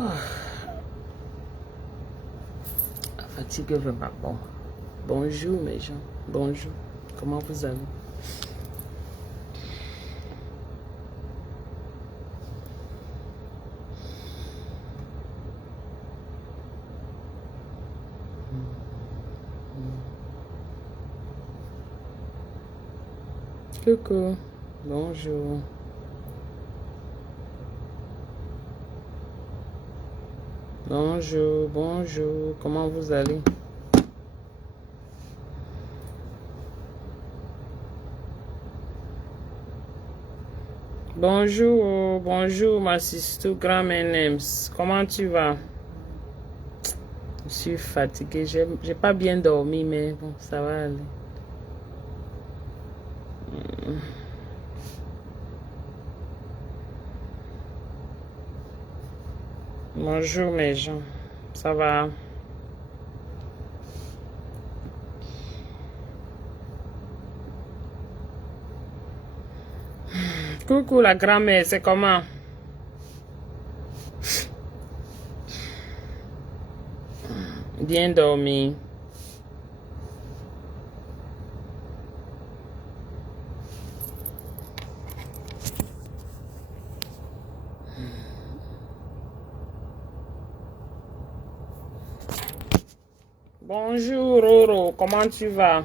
La fatigue veut pas bon. Bonjour mes gens, bonjour. Comment vous allez? Coucou, bonjour. Bonjour, bonjour, comment vous allez? Bonjour, bonjour ma sister grand Menems, comment tu vas? Je suis fatiguée, j'ai pas bien dormi mais bon, ça va aller. Bonjour mes gens, ça va? Coucou la grand-mère, c'est comment? Bien dormi. Bonjour Roro, comment tu vas?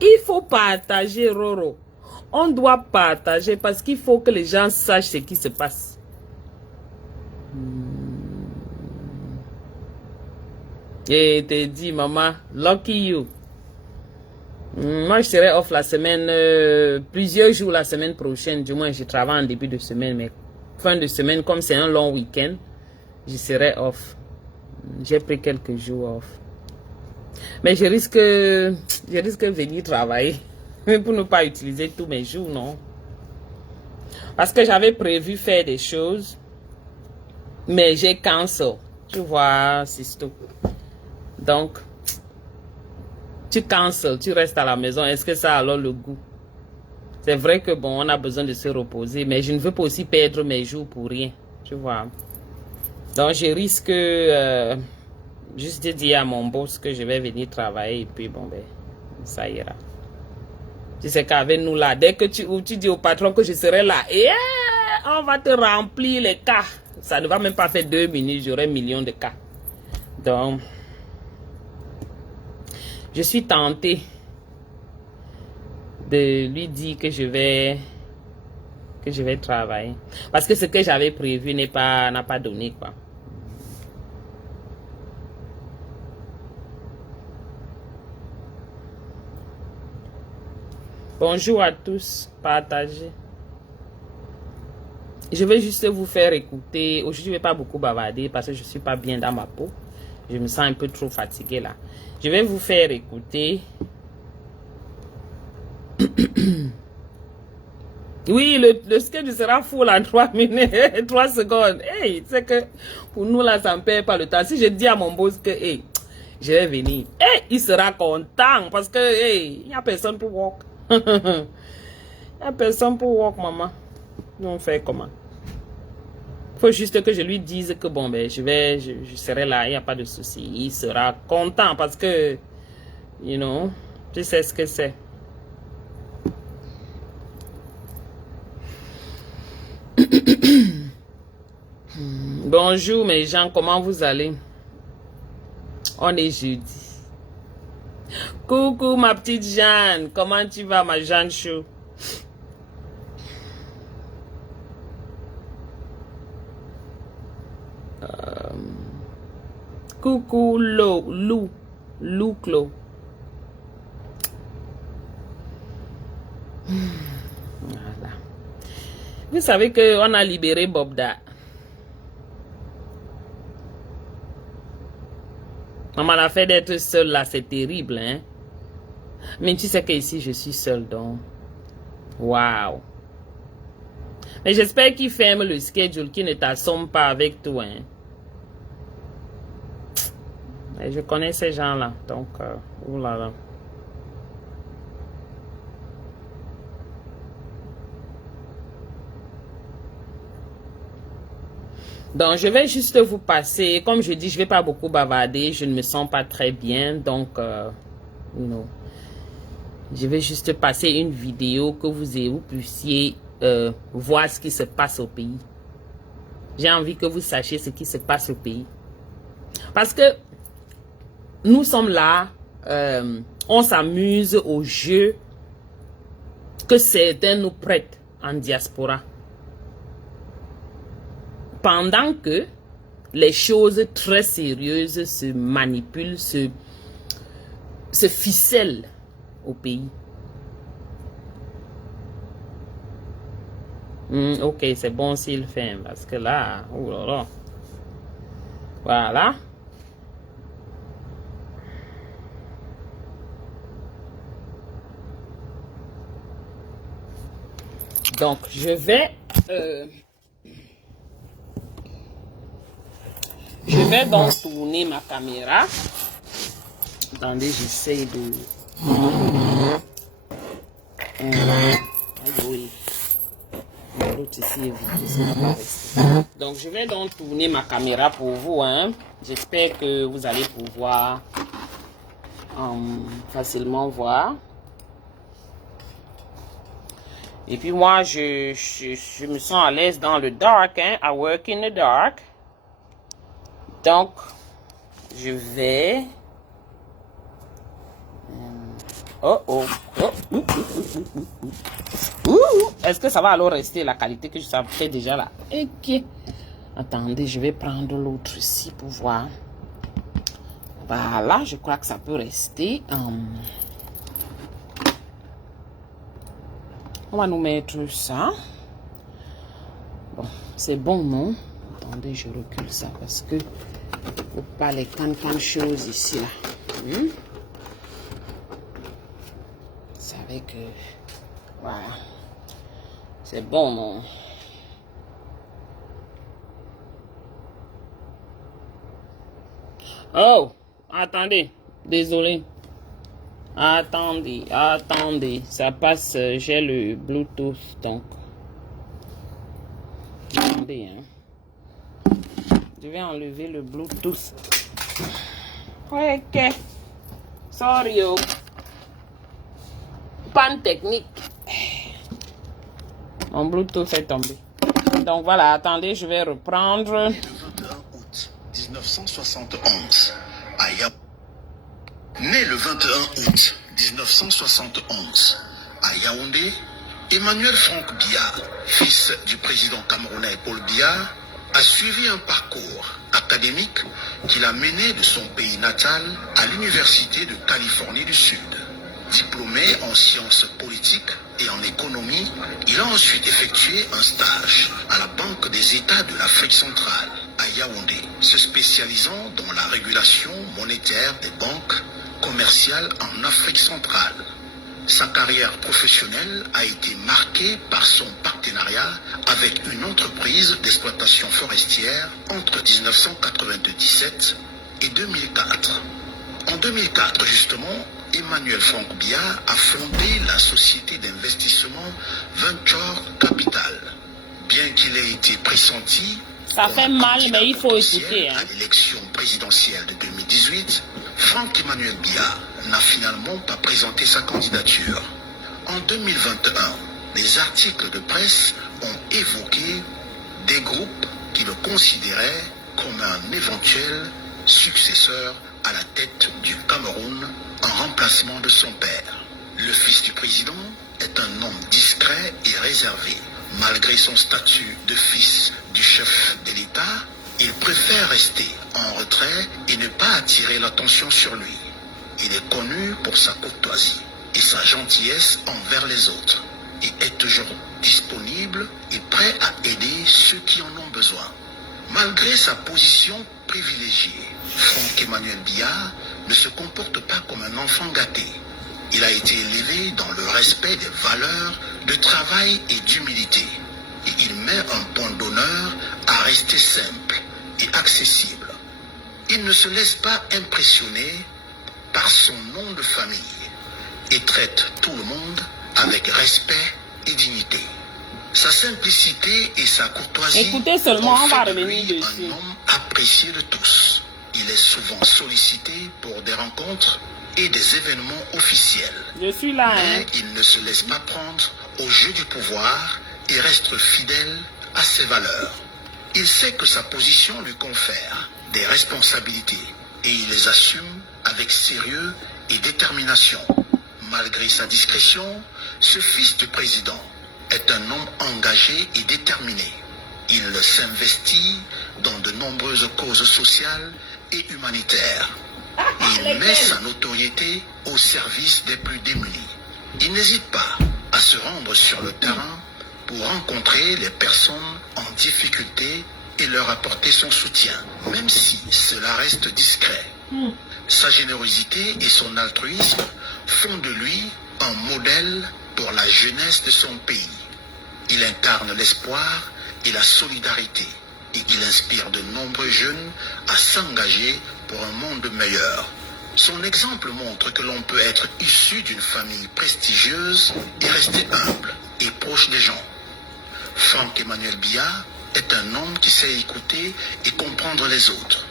Il faut partager Roro. On doit partager parce qu'il faut que les gens sachent ce qui se passe. Et te dis maman, lucky you. Moi je serai off la semaine, plusieurs jours la semaine prochaine. Du moins je travaille en début de semaine, mais fin de semaine comme c'est un long week-end, je serai off. J'ai pris quelques jours off. Mais je risque de venir travailler pour ne pas utiliser tous mes jours, non? Parce que j'avais prévu faire des choses, mais j'ai cancel. Tu vois, c'est tout. Donc, tu cancel, tu restes à la maison. Est-ce que ça a alors le goût? C'est vrai que bon, on a besoin de se reposer, mais je ne veux pas aussi perdre mes jours pour rien. Tu vois. Donc, je risque juste de dire à mon boss que je vais venir travailler et puis bon, ben, ça ira. Tu sais qu'avec nous là, dès que tu dis au patron que je serai là, et on va te remplir les cas. Ça ne va même pas faire 2 minutes, j'aurai millions de cas. Donc, je suis tentée de lui dire que je vais travailler. Parce que ce que j'avais prévu n'a pas donné, quoi. Bonjour à tous, partagez. Je vais juste vous faire écouter. Aujourd'hui, je ne vais pas beaucoup bavarder parce que je ne suis pas bien dans ma peau. Je me sens un peu trop fatiguée là. Je vais vous faire écouter. Oui, le sketch sera full en 3 minutes, 3 secondes. Hey, c'est que pour nous là, ça ne perd pas le temps. Si je dis à mon boss que hey, je vais venir, hey, il sera content parce que hey, il n'y a personne pour walk. Il n'y a personne pour walk, maman. On fait comment? Il faut juste que je lui dise que bon, ben, je serai là, il n'y a pas de souci. Il sera content parce que, you know, tu sais ce que c'est. Bonjour mes gens, comment vous allez? On est jeudi. Coucou ma petite Jeanne, comment tu vas ma Jeanne chou? Coucou Lou Clo. Voilà. Vous savez qu'on a libéré Bobda. Maman, la fait d'être seule là, c'est terrible, hein? Mais tu sais que ici, je suis seule, donc. Waouh! Mais j'espère qu'il ferme le schedule, qu'il ne t'assomme pas avec toi, hein? Et je connais ces gens-là, donc, oulala. Donc, je vais juste vous passer, comme je dis, je vais pas beaucoup bavarder, je ne me sens pas très bien, donc, je vais juste passer une vidéo que vous puissiez voir ce qui se passe au pays. J'ai envie que vous sachiez ce qui se passe au pays. Parce que nous sommes là, on s'amuse aux jeux que certains nous prêtent en diaspora. Pendant que les choses très sérieuses se manipulent, se ficellent au pays. Ok, c'est bon s'il fait, parce que là, oh là là. Voilà. Donc, je vais donc tourner ma caméra. Attendez, j'essaie de... oui. Donc, je vais donc tourner ma caméra pour vous. Hein. J'espère que vous allez pouvoir facilement voir. Et puis moi, je me sens à l'aise dans le dark. Hein. I work in the dark. Donc, je vais... Est-ce que ça va alors rester la qualité que je savais déjà là? Ok. Attendez, je vais prendre l'autre ici pour voir. Voilà, je crois que ça peut rester. On va nous mettre ça. Bon, c'est bon, non? Attendez, je recule ça parce que faut pas les cannes choses ici là. Vous savez que voilà, c'est bon, non? Oh, attendez, désolé. Attendez, ça passe, j'ai le Bluetooth, donc. Attendez, hein. Je vais enlever le Bluetooth. Ok. Sorry, oh. Panne technique. Mon Bluetooth est tombé. Donc voilà, attendez, je vais reprendre. Le 21 août 1971, né le 21 août 1971 à Yaoundé, Emmanuel Franck Biya, fils du président camerounais Paul Biya, a suivi un parcours académique qu'il a mené de son pays natal à l'Université de Californie du Sud. Diplômé en sciences politiques et en économie, il a ensuite effectué un stage à la Banque des États de l'Afrique centrale, à Yaoundé, se spécialisant dans la régulation monétaire des banques commerciales en Afrique centrale. Sa carrière professionnelle a été marquée par son partenariat avec une entreprise d'exploitation forestière entre 1997 et 2004. En 2004, justement, Emmanuel Franck Biya a fondé la société d'investissement Venture Capital. Bien qu'il ait été pressenti Ça fait mal, mais il faut écouter. Hein. À l'élection présidentielle de 2018, Franck Emmanuel Biya n'a finalement pas présenté sa candidature. En 2021, les articles de presse ont évoqué des groupes qui le considéraient comme un éventuel successeur à la tête du Cameroun en remplacement de son père. Le fils du président est un homme discret et réservé. Malgré son statut de fils du chef de l'État, il préfère rester en retrait et ne pas attirer l'attention sur lui. Il est connu pour sa courtoisie et sa gentillesse envers les autres. Il est toujours disponible et prêt à aider ceux qui en ont besoin. Malgré sa position privilégiée, Franck Emmanuel Biya ne se comporte pas comme un enfant gâté. Il a été élevé dans le respect des valeurs de travail et d'humilité. Et il met un point d'honneur à rester simple et accessible. Il ne se laisse pas impressionner par son nom de famille et traite tout le monde avec respect et dignité. Sa simplicité et sa courtoisie Écoutez seulement, ont on va fait de revenir lui dessus. un homme apprécié de tous. Il est souvent sollicité pour des rencontres et des événements officiels. Je suis là, hein. Mais il ne se laisse pas prendre au jeu du pouvoir et reste fidèle à ses valeurs. Il sait que sa position lui confère des responsabilités et il les assume avec sérieux et détermination. Malgré sa discrétion, ce fils du président est un homme engagé et déterminé. Il s'investit dans de nombreuses causes sociales et humanitaires. Il met sa notoriété au service des plus démunis. Il n'hésite pas à se rendre sur le terrain pour rencontrer les personnes en difficulté et leur apporter son soutien, même si cela reste discret. Sa générosité et son altruisme font de lui un modèle pour la jeunesse de son pays. Il incarne l'espoir et la solidarité et il inspire de nombreux jeunes à s'engager pour un monde meilleur. Son exemple montre que l'on peut être issu d'une famille prestigieuse et rester humble et proche des gens. Franck Emmanuel Biya est un homme qui sait écouter et comprendre les autres.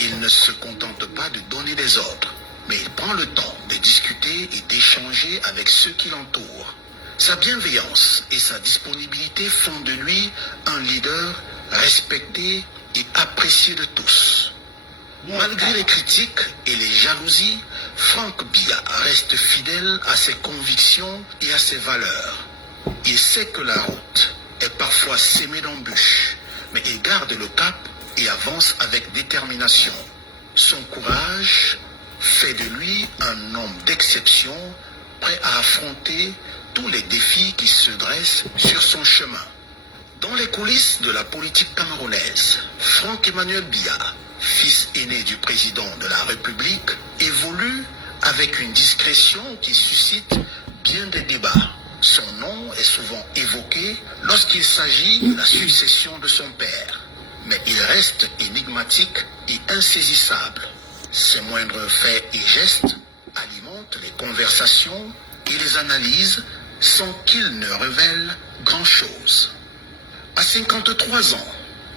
Il ne se contente pas de donner des ordres, mais il prend le temps de discuter et d'échanger avec ceux qui l'entourent. Sa bienveillance et sa disponibilité font de lui un leader respecté et apprécié de tous. Malgré les critiques et les jalousies, Franck Biya reste fidèle à ses convictions et à ses valeurs. Il sait que la route est parfois semée d'embûches, mais il garde le cap et avance avec détermination. Son courage fait de lui un homme d'exception, prêt à affronter tous les défis qui se dressent sur son chemin. Dans les coulisses de la politique camerounaise, Franck Emmanuel Biya, fils aîné du président de la République, évolue avec une discrétion qui suscite bien des débats. Son nom est souvent évoqué lorsqu'il s'agit de la succession de son père. Mais il reste énigmatique et insaisissable. Ses moindres faits et gestes alimentent les conversations et les analyses sans qu'il ne révèle grand-chose. À 53 ans,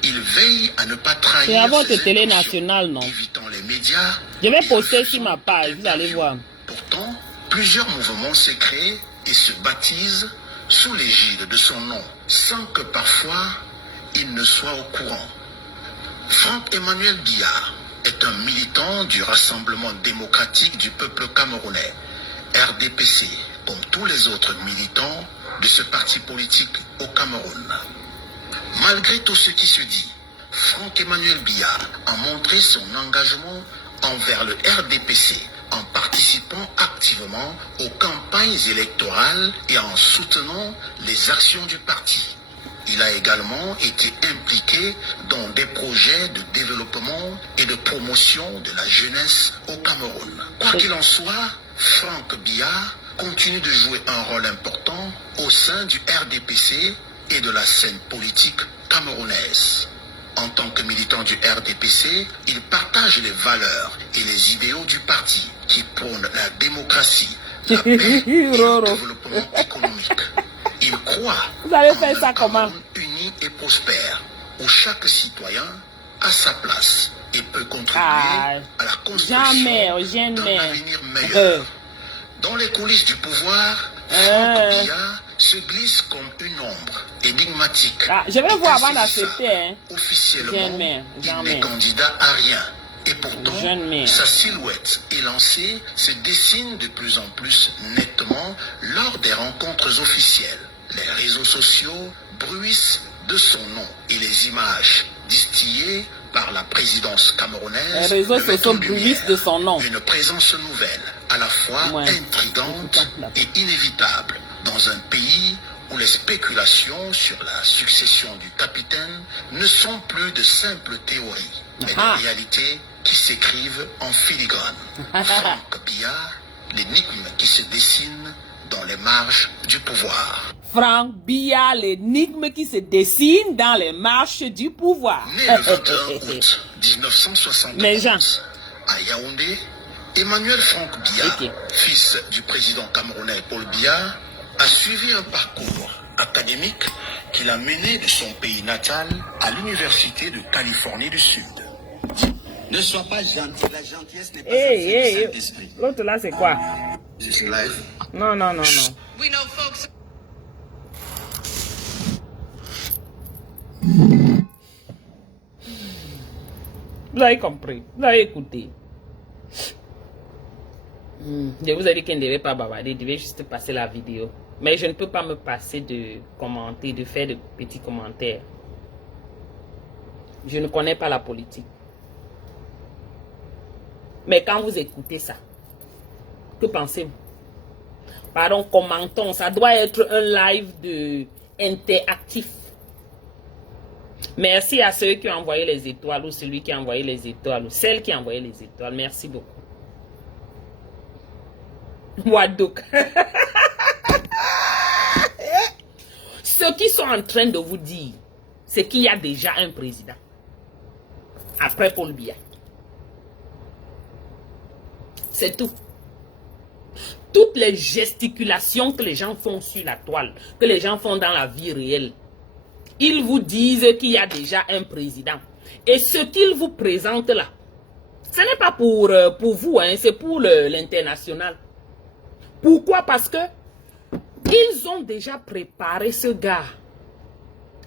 il veille à ne pas trahir C'est à votre ses télé intentions, nationale, non? évitant les médias. Je vais et poster refusant sur ma page, toute vous allez interview. voir. Pourtant, plusieurs mouvements se créent et se baptisent sous l'égide de son nom, sans que parfois il ne soit au courant. Franck Emmanuel Biya est un militant du Rassemblement démocratique du peuple camerounais, RDPC, comme tous les autres militants de ce parti politique au Cameroun. Malgré tout ce qui se dit, Franck Emmanuel Biya a montré son engagement envers le RDPC en participant activement aux campagnes électorales et en soutenant les actions du parti. Il a également été impliqué dans des projets de développement et de promotion de la jeunesse au Cameroun. Quoi qu'il en soit, Franck Biya continue de jouer un rôle important au sein du RDPC et de la scène politique camerounaise. En tant que militant du RDPC, il partage les valeurs et les idéaux du parti qui prônent la démocratie, la paix et le développement économique. Il croit Vous allez en faire un ça comment? Cameroun uni et prospère, où chaque citoyen a sa place et peut contribuer à la construction d'un avenir meilleur. Dans les coulisses du pouvoir, Franck Biya se glisse comme une ombre énigmatique. Je vais et voir avant insaisissable. d'accepter. Hein. Officiellement, il n'est candidat à rien. Et pourtant, sa silhouette élancée se dessine de plus en plus nettement lors des rencontres officielles. Les réseaux sociaux bruissent de son nom et les images distillées par la présidence camerounaise Les réseaux sociaux bruissent de son nom. Une présence nouvelle, à la fois intrigante et inévitable, dans un pays où les spéculations sur la succession du capitaine ne sont plus de simples théories, mais des réalités qui s'écrivent en filigrane. Franck Biya, l'énigme qui se dessine dans les marges du pouvoir. Franck Biya, l'énigme qui se dessine dans les marches du pouvoir. Né le 21 août 1971 à Yaoundé, Emmanuel Franck Biya, fils du président camerounais Paul Biya, a suivi un parcours académique qu'il a mené de son pays natal à l'Université de Californie du Sud. Ne sois pas gentil, la gentillesse n'est pas Hey, Saint-Esprit. l'autre là, c'est quoi? This life. Non, non, non, non. We know folks. Vous avez compris, vous avez écouté. Je vous ai dit qu'il ne devait pas bavarder, il devait juste passer la vidéo. Mais je ne peux pas me passer de commenter, de faire de petits commentaires. Je ne connais pas la politique. Mais quand vous écoutez ça, que pensez-vous? Pardon, commentons. Ça doit être un live interactif. Merci à ceux qui ont envoyé les étoiles ou celui qui a envoyé les étoiles ou celle qui a envoyé les étoiles. Merci beaucoup. Wadouk. Ce qu'ils sont en train de vous dire, c'est qu'il y a déjà un président. Après Paul Biya. C'est tout. Toutes les gesticulations que les gens font sur la toile, que les gens font dans la vie réelle, ils vous disent qu'il y a déjà un président. Et ce qu'ils vous présentent là, ce n'est pas pour vous, hein, c'est pour l'international. Pourquoi? Parce que ils ont déjà préparé ce gars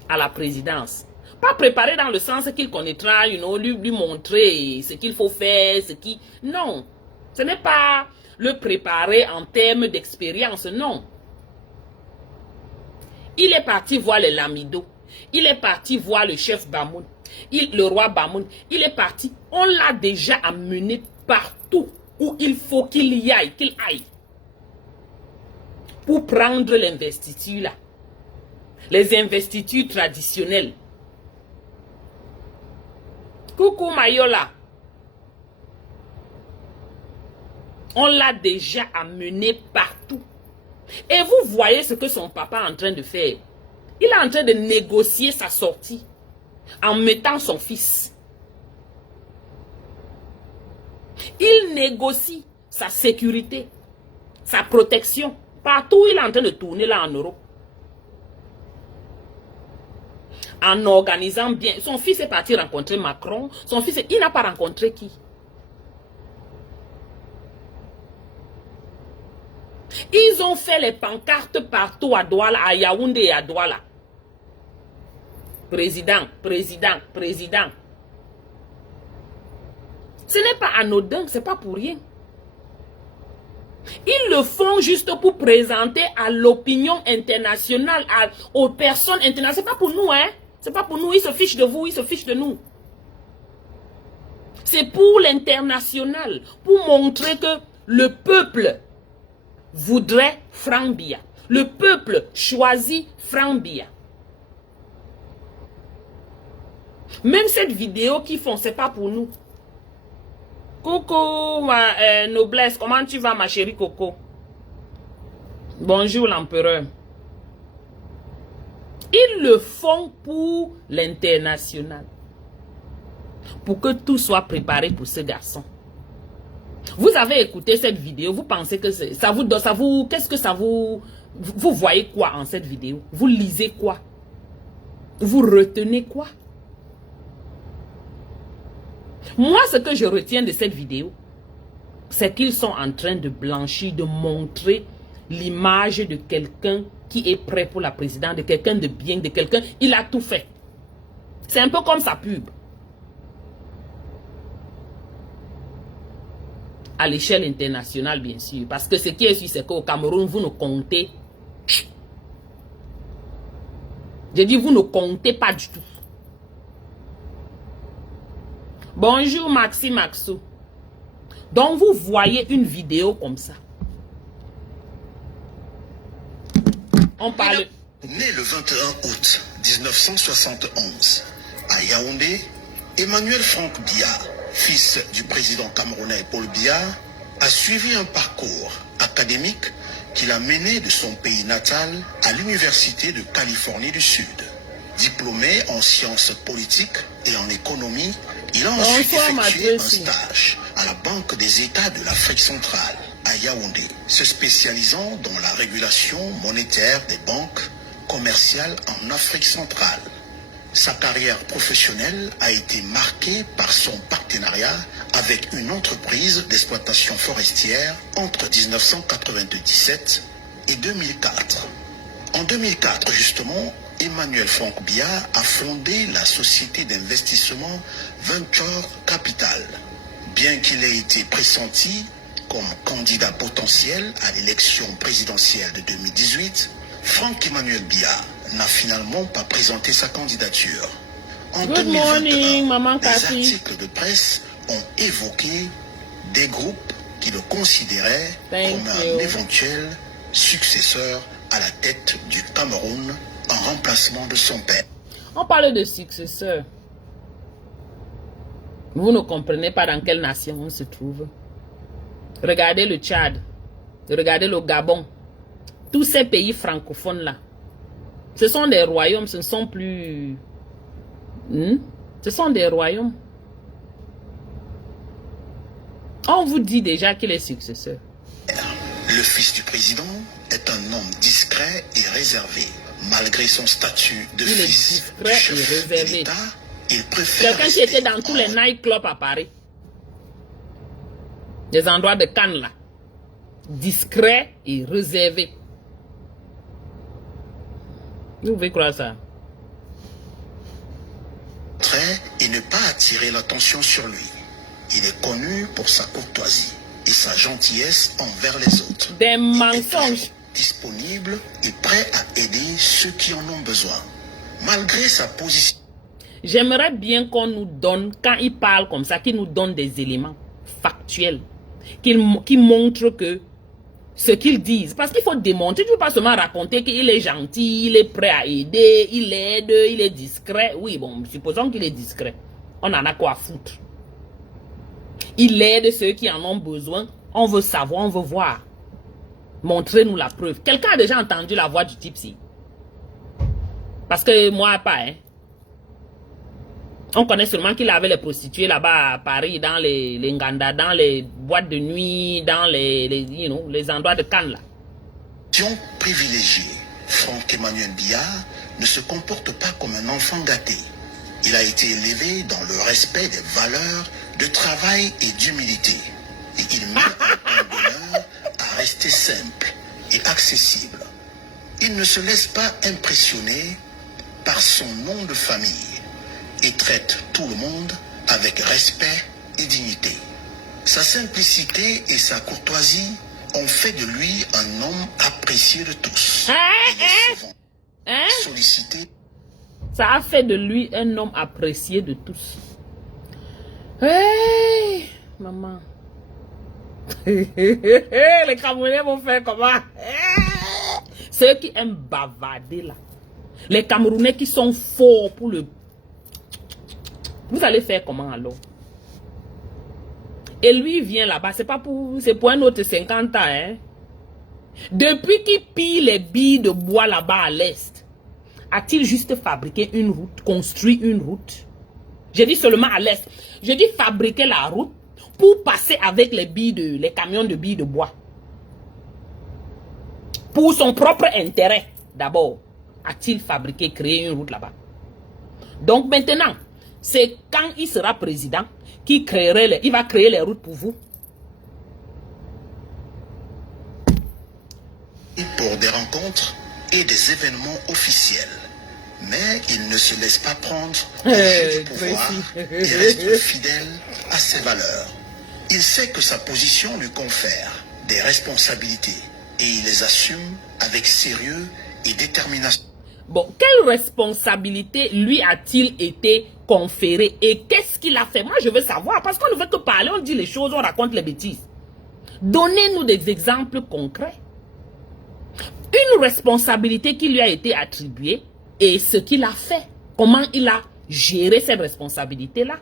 à la présidence. Pas préparé dans le sens qu'il connaîtra, lui montrer ce qu'il faut faire, ce qui... Non, ce n'est pas le préparer en termes d'expérience, non. Il est parti voir les Lamido. Il est parti voir le chef Bamoun, le roi Bamoun. Il est parti. On l'a déjà amené partout où il faut qu'il y aille, qu'il aille. Pour prendre l'investiture là. Les investitures traditionnelles. Coucou Mayola. On l'a déjà amené partout. Et vous voyez ce que son papa est en train de faire. Il est en train de négocier sa sortie en mettant son fils. Il négocie sa sécurité, sa protection. Partout, il est en train de tourner là en Europe. En organisant bien. Son fils est parti rencontrer Macron. Son fils, il n'a pas rencontré qui? Ils ont fait les pancartes partout à Douala, à Yaoundé et à Douala. Président, président, président. Ce n'est pas anodin, ce n'est pas pour rien. Ils le font juste pour présenter à l'opinion internationale, aux personnes internationales. Ce n'est pas pour nous, hein. Ce n'est pas pour nous, ils se fichent de vous, ils se fichent de nous. C'est pour l'international, pour montrer que le peuple voudrait Franck Biya. Le peuple choisit Franck Biya. Même cette vidéo qu'ils font, ce n'est pas pour nous. Coucou, ma noblesse, comment tu vas, ma chérie Coco? Bonjour, l'empereur. Ils le font pour l'international. Pour que tout soit préparé pour ce garçon. Vous avez écouté cette vidéo, vous pensez que qu'est-ce que ça vous voyez quoi en cette vidéo? Vous lisez quoi? Vous retenez quoi? Moi, ce que je retiens de cette vidéo, c'est qu'ils sont en train de blanchir, de montrer l'image de quelqu'un qui est prêt pour la présidence, de quelqu'un de bien, de quelqu'un, il a tout fait. C'est un peu comme sa pub. À l'échelle internationale, bien sûr. Parce que ce qui est sûr, c'est qu'au Cameroun, vous ne comptez. Je dis, vous ne comptez pas du tout. Bonjour Maxi Maxou. Donc vous voyez une vidéo comme ça. On parle. Né le 21 août 1971 à Yaoundé, Emmanuel Franck Biya, fils du président camerounais Paul Biya, a suivi un parcours académique qu'il a mené de son pays natal à l'Université de Californie du Sud. Diplômé en sciences politiques et en économie, il a ensuite effectué un stage à la Banque des États de l'Afrique centrale, à Yaoundé, se spécialisant dans la régulation monétaire des banques, commercial en Afrique centrale. Sa carrière professionnelle a été marquée par son partenariat avec une entreprise d'exploitation forestière entre 1997 et 2004. En 2004, justement, Emmanuel Franck Biya a fondé la société d'investissement Venture Capital. Bien qu'il ait été pressenti comme candidat potentiel à l'élection présidentielle de 2018, Franck Emmanuel Biya n'a finalement pas présenté sa candidature. En 2021, des articles de presse ont évoqué des groupes qui le considéraient comme un éventuel successeur à la tête du Cameroun en remplacement de son père. On parle de successeur. Vous ne comprenez pas dans quelle nation on se trouve. Regardez le Tchad, regardez le Gabon, tous ces pays francophones là. Ce sont des royaumes, ce ne sont plus... Ce sont des royaumes. On vous dit déjà qu'il est successeur. Le fils du président est un homme discret et réservé. Malgré son statut de fils du chef de l'État, il préfère quelqu'un qui était dans tous les nightclubs à Paris. Des endroits de Cannes là. Discret et réservé. Vous pouvez croire ça? Et ne pas attirer l'attention sur lui. Il est connu pour sa courtoisie et sa gentillesse envers les autres. Des mensonges. Disponible et prêt à aider ceux qui en ont besoin. Malgré sa position. J'aimerais bien qu'on nous donne, quand il parle comme ça, qu'il nous donne des éléments factuels. Qui montrent que ce qu'ils disent. Parce qu'il faut démontrer. Tu ne peux pas seulement raconter qu'il est gentil, il est prêt à aider, il aide, il est discret. Oui, bon, supposons qu'il est discret. On en a quoi à foutre. Il aide ceux qui en ont besoin. On veut savoir, on veut voir. Montrez-nous la preuve. Quelqu'un a déjà entendu la voix du type-ci? Parce que moi, pas, hein. On connaît seulement qu'il avait les prostituées là-bas à Paris, dans les Nganda, dans les boîtes de nuit, dans les endroits de Cannes là. Privilégié, Franck Emmanuel Biya ne se comporte pas comme un enfant gâté. Il a été élevé dans le respect des valeurs de travail et d'humilité. Et il met un bonheur à rester simple et accessible. Il ne se laisse pas impressionner par son nom de famille et traite tout le monde avec respect et dignité. Sa simplicité et sa courtoisie ont fait de lui un homme apprécié de tous. Il est souvent sollicité. Ça a fait de lui un homme apprécié de tous. Hey, maman. Les Camerounais vont faire comment? Ceux qui aiment bavarder là. Les Camerounais qui sont forts pour le... Vous allez faire comment alors? Et lui vient là-bas, c'est pour un autre 50 ans, hein? Depuis qu'il pille les billes de bois là-bas à l'est, a-t-il juste fabriqué une route, construit une route? J'ai dit seulement à l'est. J'ai dit fabriquer la route pour passer avec les camions de billes de bois. Pour son propre intérêt, d'abord, a-t-il fabriqué, créé une route là-bas? Donc maintenant, c'est quand il sera président qu'il va créer les routes pour vous. Pour des rencontres et des événements officiels. Mais il ne se laisse pas prendre au jeu du pouvoir et reste fidèle à ses valeurs. Il sait que sa position lui confère des responsabilités et il les assume avec sérieux et détermination. Bon, quelle responsabilité lui a-t-il été conférée et qu'est-ce qu'il a fait? Moi, je veux savoir parce qu'on ne veut que parler, on dit les choses, on raconte les bêtises. Donnez-nous des exemples concrets. Une responsabilité qui lui a été attribuée et ce qu'il a fait. Comment il a géré cette responsabilité-là.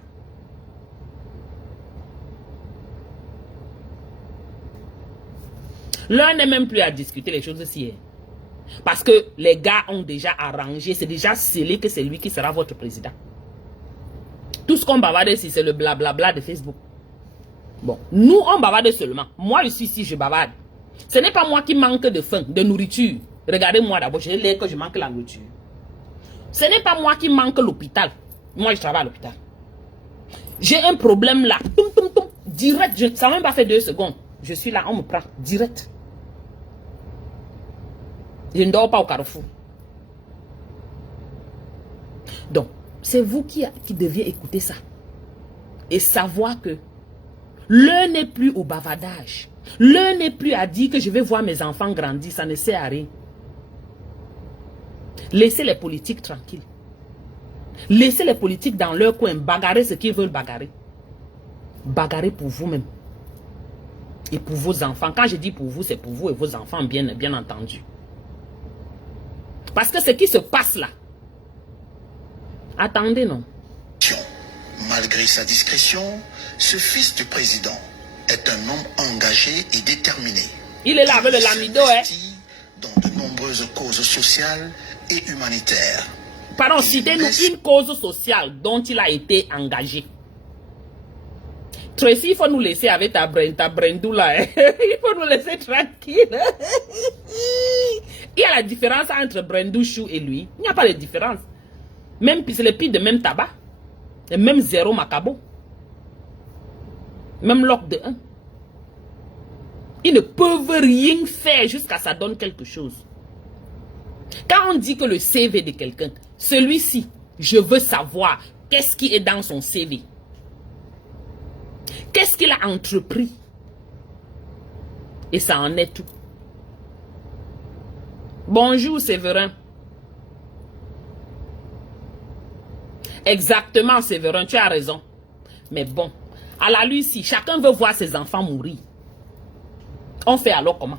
L'un n'est même plus à discuter les choses ici. Parce que les gars ont déjà arrangé, c'est déjà scellé que c'est lui qui sera votre président. Tout ce qu'on bavarde ici, c'est le blablabla de Facebook. Bon, nous, on bavarde seulement. Moi, ici, je bavarde. Ce n'est pas moi qui manque de faim, de nourriture. Regardez-moi d'abord, j'ai l'air que je manque la nourriture. Ce n'est pas moi qui manque l'hôpital. Moi, je travaille à l'hôpital. J'ai un problème là. Toum, toum, toum. Direct, ça n'a même pas fait 2 secondes. Je suis là, on me prend. Direct. Je ne dors pas au carrefour. Donc, c'est vous qui deviez écouter ça. Et savoir que l'heure n'est plus au bavardage. L'heure n'est plus à dire que je vais voir mes enfants grandir. Ça ne sert à rien. Laissez les politiques tranquilles. Laissez les politiques dans leur coin bagarrer ce qu'ils veulent bagarrer. Bagarrer pour vous-même. Et pour vos enfants. Quand je dis pour vous, c'est pour vous et vos enfants, bien entendu. Parce que ce qui se passe là. Attendez, non. Malgré sa discrétion, ce fils du président est un homme engagé et déterminé. Il est là avec le lamido, hein. Dans de nombreuses causes sociales et humanitaires. Pardon, citez-nous une cause sociale dont il a été engagé. Tracy, il faut nous laisser avec ta brindou là. Hein. Il faut nous laisser tranquille. Il y a la différence entre Brendou Chou et lui. Il n'y a pas de différence. Même c'est le pire de même tabac. Et même zéro macabo. Même lock de 1. Ils ne peuvent rien faire jusqu'à ça donne quelque chose. Quand on dit que le CV de quelqu'un, celui-ci, je veux savoir qu'est-ce qui est dans son CV. Qu'est-ce qu'il a entrepris. Et ça en est tout. Bonjour Séverin. Exactement Séverin, tu as raison. Mais bon, à la Lucie, chacun veut voir ses enfants mourir. On fait alors comment?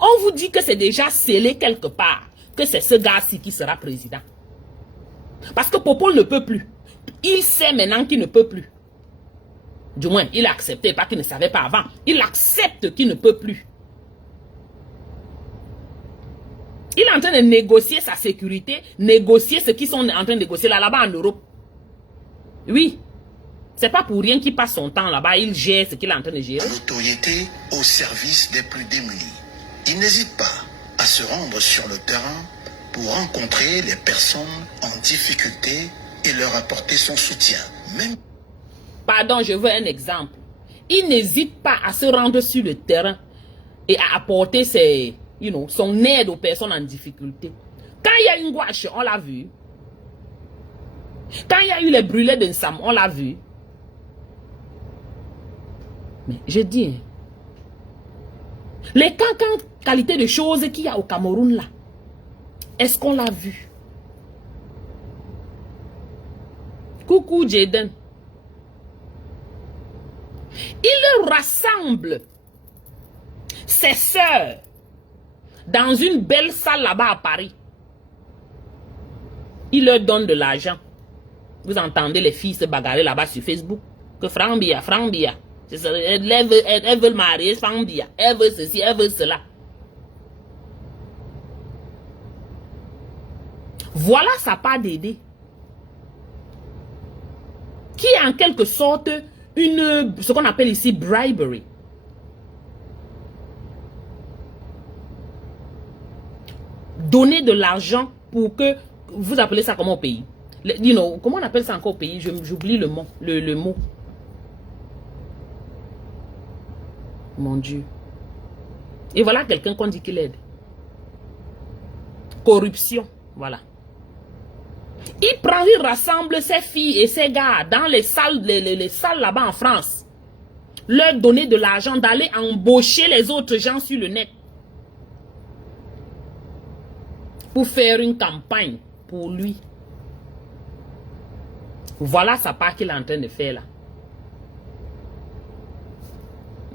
On vous dit que c'est déjà scellé quelque part. Que c'est ce gars-ci qui sera président. Parce que Popol ne peut plus. Il sait maintenant qu'il ne peut plus. Du moins, il a accepté, pas qu'il ne savait pas avant. Il accepte qu'il ne peut plus. Il est en train de négocier sa sécurité, négocier ce qu'ils sont en train de négocier là-bas en Europe. Oui. C'est pas pour rien qu'il passe son temps là-bas, il gère ce qu'il est en train de gérer. Notoriété au service des plus démunis. Il n'hésite pas à se rendre sur le terrain pour rencontrer les personnes en difficulté et leur apporter son soutien. Même... Pardon, je veux un exemple. Il n'hésite pas à se rendre sur le terrain et à apporter son aide aux personnes en difficulté. Quand il y a une gouache, on l'a vu. Quand il y a eu les brûlés d'un Sam, on l'a vu. Mais je dis, les qualités de choses qu'il y a au Cameroun là, est-ce qu'on l'a vu? Coucou Jaden. Il rassemble ses sœurs dans une belle salle là-bas à Paris. Il leur donne de l'argent. Vous entendez les filles se bagarrer là-bas sur Facebook. Que Frambia. Elles veulent marier Frambia. Elles veulent ceci, elles veulent cela. Voilà sa part d'aider. Qui est en quelque sorte ce qu'on appelle ici bribery. Donner de l'argent pour que, vous appelez ça comment au pays? Comment on appelle ça encore au pays? J'oublie le mot. Le mot. Mon Dieu. Et voilà quelqu'un qu'on dit qu'il aide. Corruption. Voilà. Il rassemble ses filles et ses gars dans les salles, les salles là-bas en France. Leur donner de l'argent d'aller embaucher les autres gens sur le net. Pour faire une campagne pour lui. Voilà sa part qu'il est en train de faire là.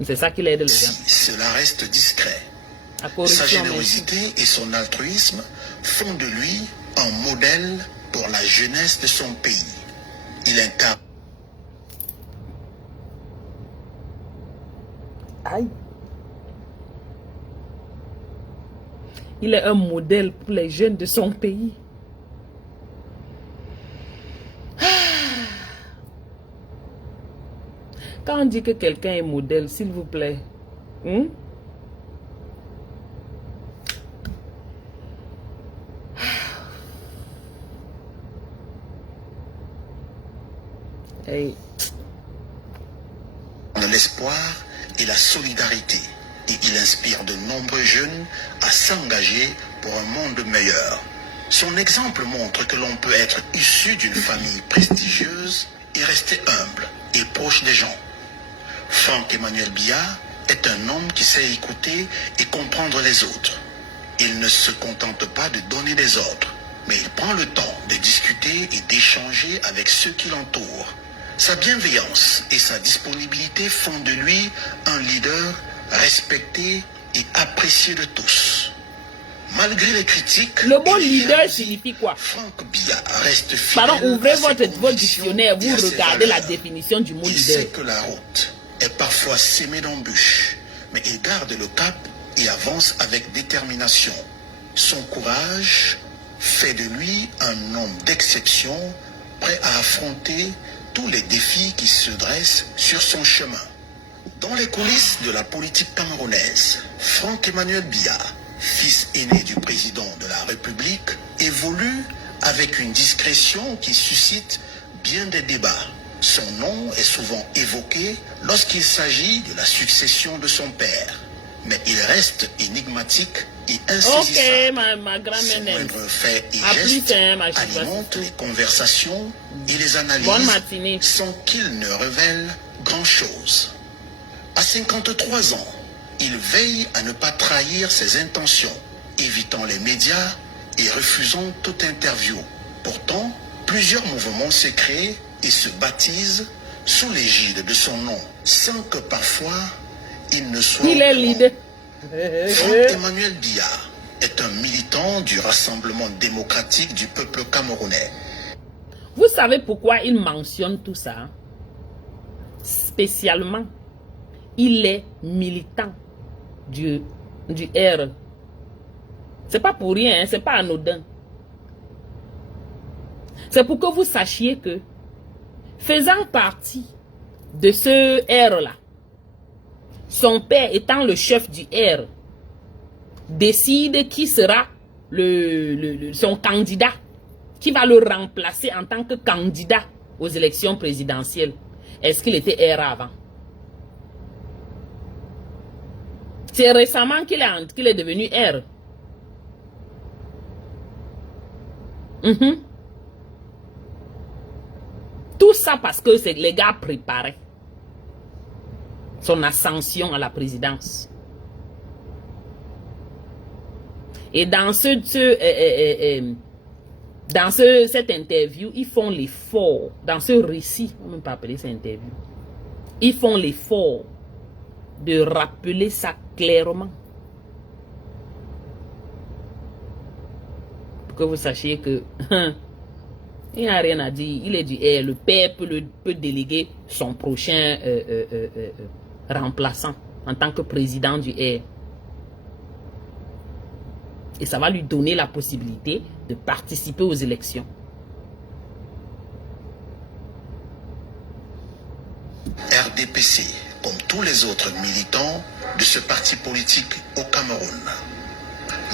C'est ça qu'il aide les gens. Cela reste discret. Sa générosité et son altruisme font de lui un modèle pour la jeunesse de son pays. Il incarne. Aïe. Il est un modèle pour les jeunes de son pays. Quand on dit que quelqu'un est modèle, s'il vous plaît. Hey. L'espoir et la solidarité. Et il inspire de nombreux jeunes à s'engager pour un monde meilleur. Son exemple montre que l'on peut être issu d'une famille prestigieuse et rester humble et proche des gens. Franck-Emmanuel Biya est un homme qui sait écouter et comprendre les autres. Il ne se contente pas de donner des ordres, mais il prend le temps de discuter et d'échanger avec ceux qui l'entourent. Sa bienveillance et sa disponibilité font de lui un leader respecté et apprécié de tous. Malgré les critiques, le mot leader signifie quoi? Franck Biya reste fidèle. Pardon, ouvrez à ses votre dictionnaire, vous et à ses regardez la valeurs. définition du mot Il leader. sait que la route est parfois semée d'embûches, mais il garde le cap et avance avec détermination. Son courage fait de lui un homme d'exception, prêt à affronter tous les défis qui se dressent sur son chemin. Dans les coulisses de la politique camerounaise, Franck-Emmanuel Biya, fils aîné du président de la République, évolue avec une discrétion qui suscite bien des débats. Son nom est souvent évoqué lorsqu'il s'agit de la succession de son père. Mais il reste énigmatique et insaisissable. Ok, ma grand-mère Ses n'aime. moindres faits et À plus, gestes hein, ma chère. alimentent les conversations et les analyses Bonne matinée. sans qu'ils ne révèlent grand-chose. À 53 ans, il veille à ne pas trahir ses intentions, évitant les médias et refusant toute interview. Pourtant, plusieurs mouvements se créent et se baptisent sous l'égide de son nom, sans que parfois il ne soit... Il est leader. Franck-Emmanuel Biya est un militant du Rassemblement démocratique du peuple camerounais. Vous savez pourquoi il mentionne tout ça? Spécialement, il est militant du R. C'est pas pour rien, hein, c'est pas anodin. C'est pour que vous sachiez que, faisant partie de ce R-là, son père étant le chef du R, décide qui sera son candidat, qui va le remplacer en tant que candidat aux élections présidentielles. Est-ce qu'il était R avant? C'est récemment qu'il est devenu R. Tout ça parce que les gars préparaient son ascension à la présidence. Et dans cette interview, ils font l'effort, dans ce récit, on ne peut même pas appeler ça interview, ils font l'effort de rappeler ça clairement. Pour que vous sachiez que il n'y a rien à dire. Il est du R. Le père peut déléguer son prochain remplaçant en tant que président du R. Et ça va lui donner la possibilité de participer aux élections. RDPC, comme tous les autres militants de ce parti politique au Cameroun.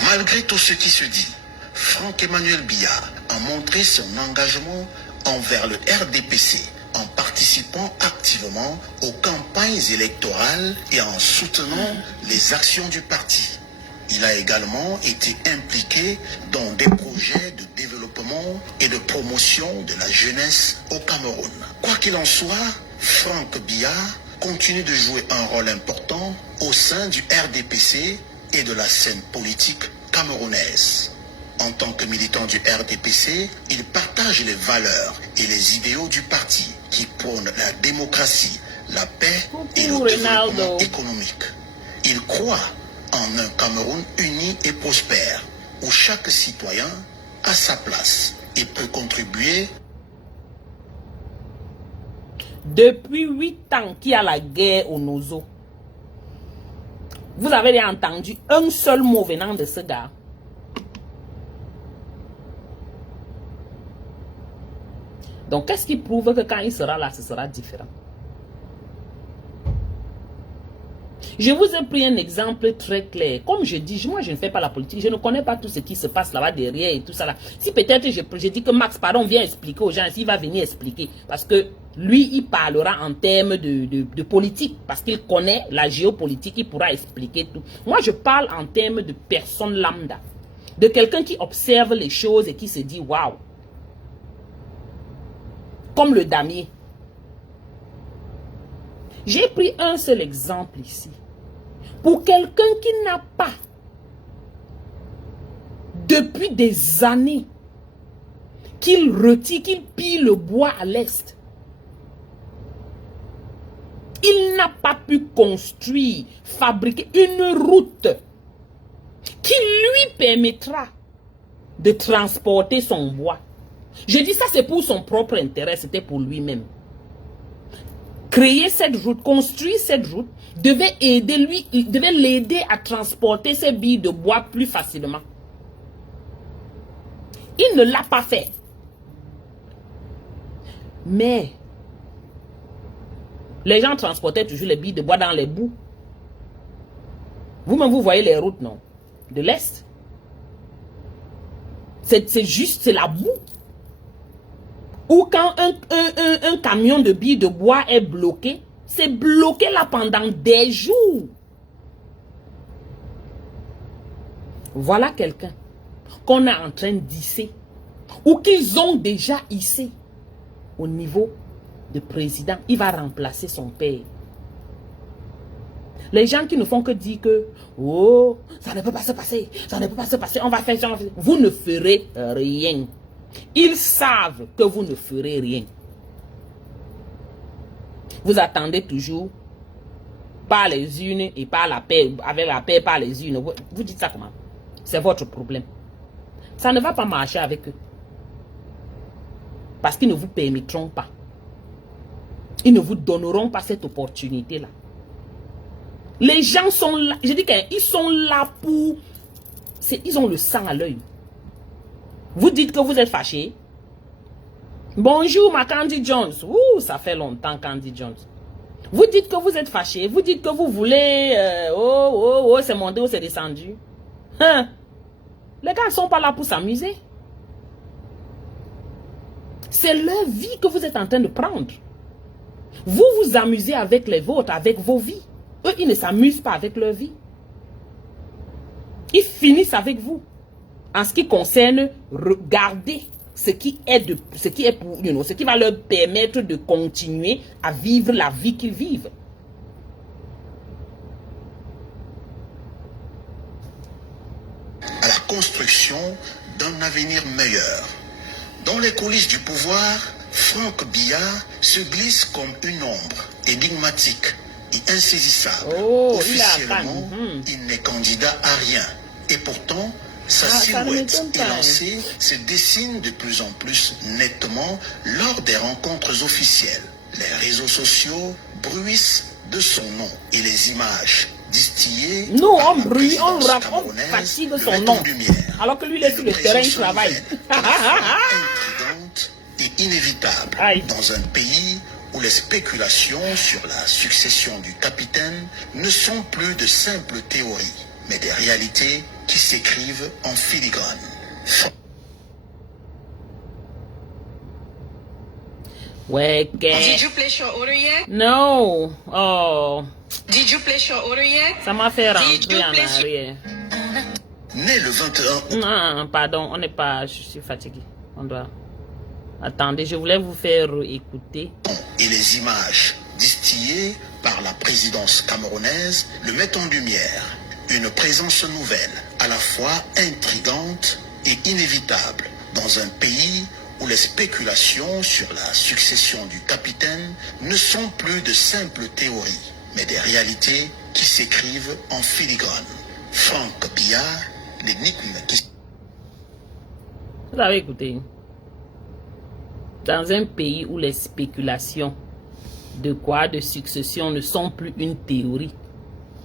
Malgré tout ce qui se dit, Franck-Emmanuel Biya a montré son engagement envers le RDPC en participant activement aux campagnes électorales et en soutenant les actions du parti. Il a également été impliqué dans des projets de développement et de promotion de la jeunesse au Cameroun. Quoi qu'il en soit, Franck Biya continue de jouer un rôle important au sein du RDPC et de la scène politique camerounaise. En tant que militant du RDPC, il partage les valeurs et les idéaux du parti qui prônent la démocratie, la paix et le développement économique. Il croit en un Cameroun uni et prospère, où chaque citoyen a sa place et peut contribuer. Depuis 8 ans qu'il y a la guerre au Nozo, vous avez entendu un seul mot venant de ce gars. Donc, qu'est-ce qui prouve que quand il sera là, ce sera différent? Je vous ai pris un exemple très clair. Comme je dis, moi je ne fais pas la politique. Je ne connais pas tout ce qui se passe là-bas derrière et tout ça là. Si peut-être je dis que Max, pardon, vient expliquer aux gens, s'il va venir expliquer. Parce que lui, il parlera en termes de politique. Parce qu'il connaît la géopolitique, il pourra expliquer tout. Moi, je parle en termes de personne lambda. De quelqu'un qui observe les choses et qui se dit, waouh. Comme le damier. J'ai pris un seul exemple ici. Pour quelqu'un qui n'a pas, depuis des années, qu'il retire, qu'il pille le bois à l'est. Il n'a pas pu construire, fabriquer une route qui lui permettra de transporter son bois. Je dis ça, c'est pour son propre intérêt, c'était pour lui-même. Créer cette route, construire cette route, devait l'aider à transporter ses billes de bois plus facilement. Il ne l'a pas fait. Mais les gens transportaient toujours les billes de bois dans les boues. Vous-même, vous voyez les routes, non? De l'Est. C'est juste, c'est la boue. Ou quand un camion de billes de bois est bloqué, c'est bloqué là pendant des jours. Voilà quelqu'un qu'on est en train d'hisser, ou qu'ils ont déjà hissé au niveau de président. Il va remplacer son père. Les gens qui ne font que dire que oh, ça ne peut pas se passer, ça ne peut pas se passer, on va faire ça. Vous ne ferez rien. Ils savent que vous ne ferez rien. Vous attendez toujours par les unes et par la paix, avec la paix par les unes. Vous dites ça comment? C'est votre problème. Ça ne va pas marcher avec eux. Parce qu'ils ne vous permettront pas. Ils ne vous donneront pas cette opportunité-là. Les gens sont là. Je dis qu'ils sont là pour... Ils ont le sang à l'œil. Vous dites que vous êtes fâché. Bonjour, ma Candy Jones. Ouh, ça fait longtemps, Candy Jones. Vous dites que vous êtes fâché. Vous dites que vous voulez... c'est monté ou c'est descendu. Hein? Les gars ne sont pas là pour s'amuser. C'est leur vie que vous êtes en train de prendre. Vous vous amusez avec les vôtres, avec vos vies. Eux, ils ne s'amusent pas avec leur vie. Ils finissent avec vous. En ce qui concerne, regarder ce qui est pour, ce qui va leur permettre de continuer à vivre la vie qu'ils vivent. À la construction d'un avenir meilleur. Dans les coulisses du pouvoir, Franck Biya se glisse comme une ombre énigmatique et insaisissable. Oh, officiellement, il n'est candidat à rien. Et pourtant, sa silhouette élancée se dessine de plus en plus nettement lors des rencontres officielles. Les réseaux sociaux bruissent de son nom et les images distillées. Nous, on bruit, on fatigue son nom. Alors que lui, il est sur le terrain, il travaille. Intrigante et inévitable. Aïe. Dans un pays où les spéculations sur la succession du capitaine ne sont plus de simples théories, mais des réalités qui s'écrivent en filigrane. Ouais, Did you place your order yet? No. Oh. Did you place your order yet? Ça m'a fait Did rentrer you en place your... arrière. Né le 21 Non, pardon, on n'est pas... Je suis fatigué. On doit... Attendez, je voulais vous faire écouter. et les images distillées par la présidence camerounaise le mettent en lumière. Une présence nouvelle, à la fois intrigante et inévitable, dans un pays où les spéculations sur la succession du capitaine ne sont plus de simples théories, mais des réalités qui s'écrivent en filigrane. Franck Biya, l'énigme qui... Vous avez écouté. Dans un pays où les spéculations de quoi, de succession ne sont plus une théorie,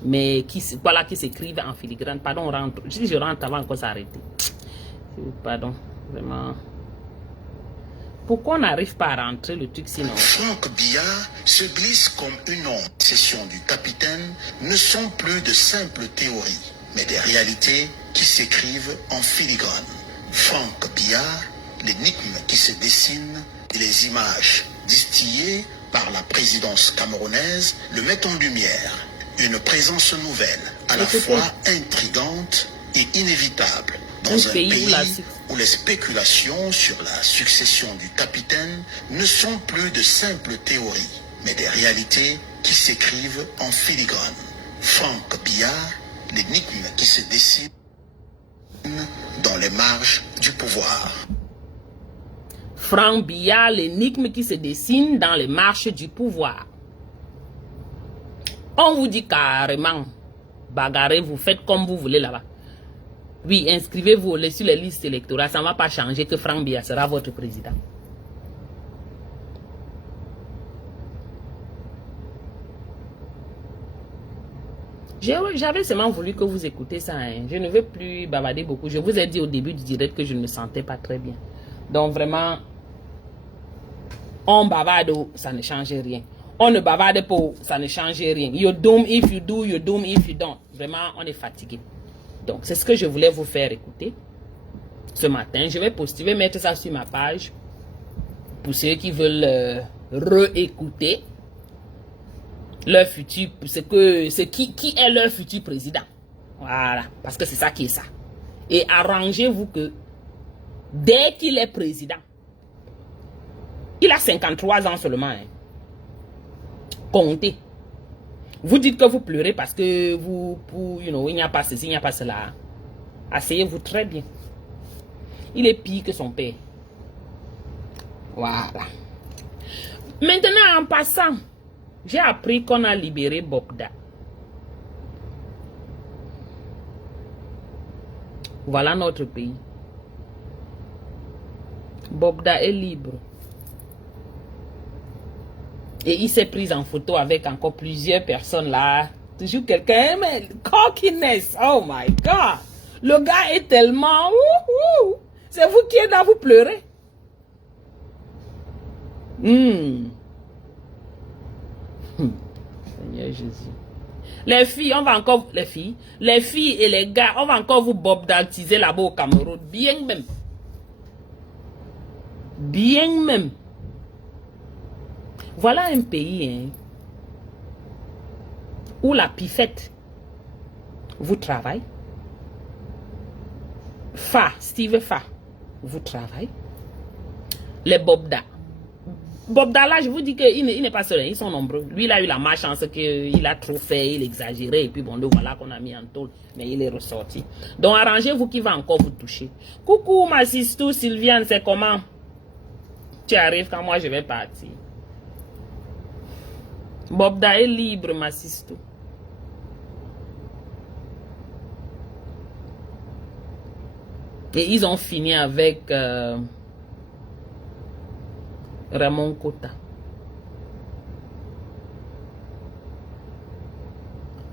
mais qui s'écrivent en filigrane. Pardon, on rentre. Je dis je rentre avant qu'on s'arrête. Pardon, vraiment. Pourquoi on n'arrive pas à rentrer le truc sinon? Franck Billard se glisse comme une onde. Les sessions du capitaine ne sont plus de simples théories, mais des réalités qui s'écrivent en filigrane. Franck Billard, l'énigme qui se dessine et les images distillées par la présidence camerounaise le mettent en lumière. Une présence nouvelle, à la fois intrigante et inévitable, dans un pays où les spéculations sur la succession du capitaine ne sont plus de simples théories, mais des réalités qui s'écrivent en filigrane. Franck Billard, l'énigme qui se dessine dans les marges du pouvoir. Franck Billard, l'énigme qui se dessine dans les marches du pouvoir. On vous dit carrément, bagarrez, vous faites comme vous voulez là-bas. Oui, inscrivez-vous sur les listes électorales. Ça ne va pas changer que Franck Billard sera votre président. J'avais seulement voulu que vous écoutez ça. Hein. Je ne veux plus bavarder beaucoup. Je vous ai dit au début du direct que je ne me sentais pas très bien. Donc vraiment, on bavarde, ça ne change rien. On ne bavarde pas, ça ne change rien. You're doomed if you do, you're doomed if you don't. Vraiment, on est fatigué. Donc, c'est ce que je voulais vous faire écouter ce matin. Je vais mettre ça sur ma page pour ceux qui veulent réécouter leur futur, qui est leur futur président. Voilà, parce que c'est ça qui est ça. Et arrangez-vous que dès qu'il est président, il a 53 ans seulement. Hein. Comptez. Vous dites que vous pleurez parce que il n'y a pas ceci, il n'y a pas cela. Asseyez-vous très bien. Il est pire que son père. Voilà. Maintenant, en passant, j'ai appris qu'on a libéré Bobda. Voilà notre pays. Bobda est libre. Et il s'est pris en photo avec encore plusieurs personnes là. Toujours quelqu'un, mais cockiness. Oh my God. Le gars est tellement... C'est vous qui êtes là, vous pleurez. Seigneur Jésus. Les filles, on va encore... Les filles et les gars, on va encore vous bobdatiser là-bas au Cameroun. Bien même. Bien même. Voilà un pays hein, où la pifette vous travaille. Steve Fa vous travaille. Les Bobda. Bobda là, je vous dis qu'il n'est pas seul, ils sont nombreux. Lui, il a eu la malchance qu'il a trop fait, il exagérait. Et puis bon, le voilà qu'on a mis en tôle. Mais il est ressorti. Donc arrangez-vous qui va encore vous toucher. Coucou ma sister Sylviane, c'est comment? Tu arrives quand moi je vais partir. Bobda est libre, ma sister. Et ils ont fini avec Ramon Kota.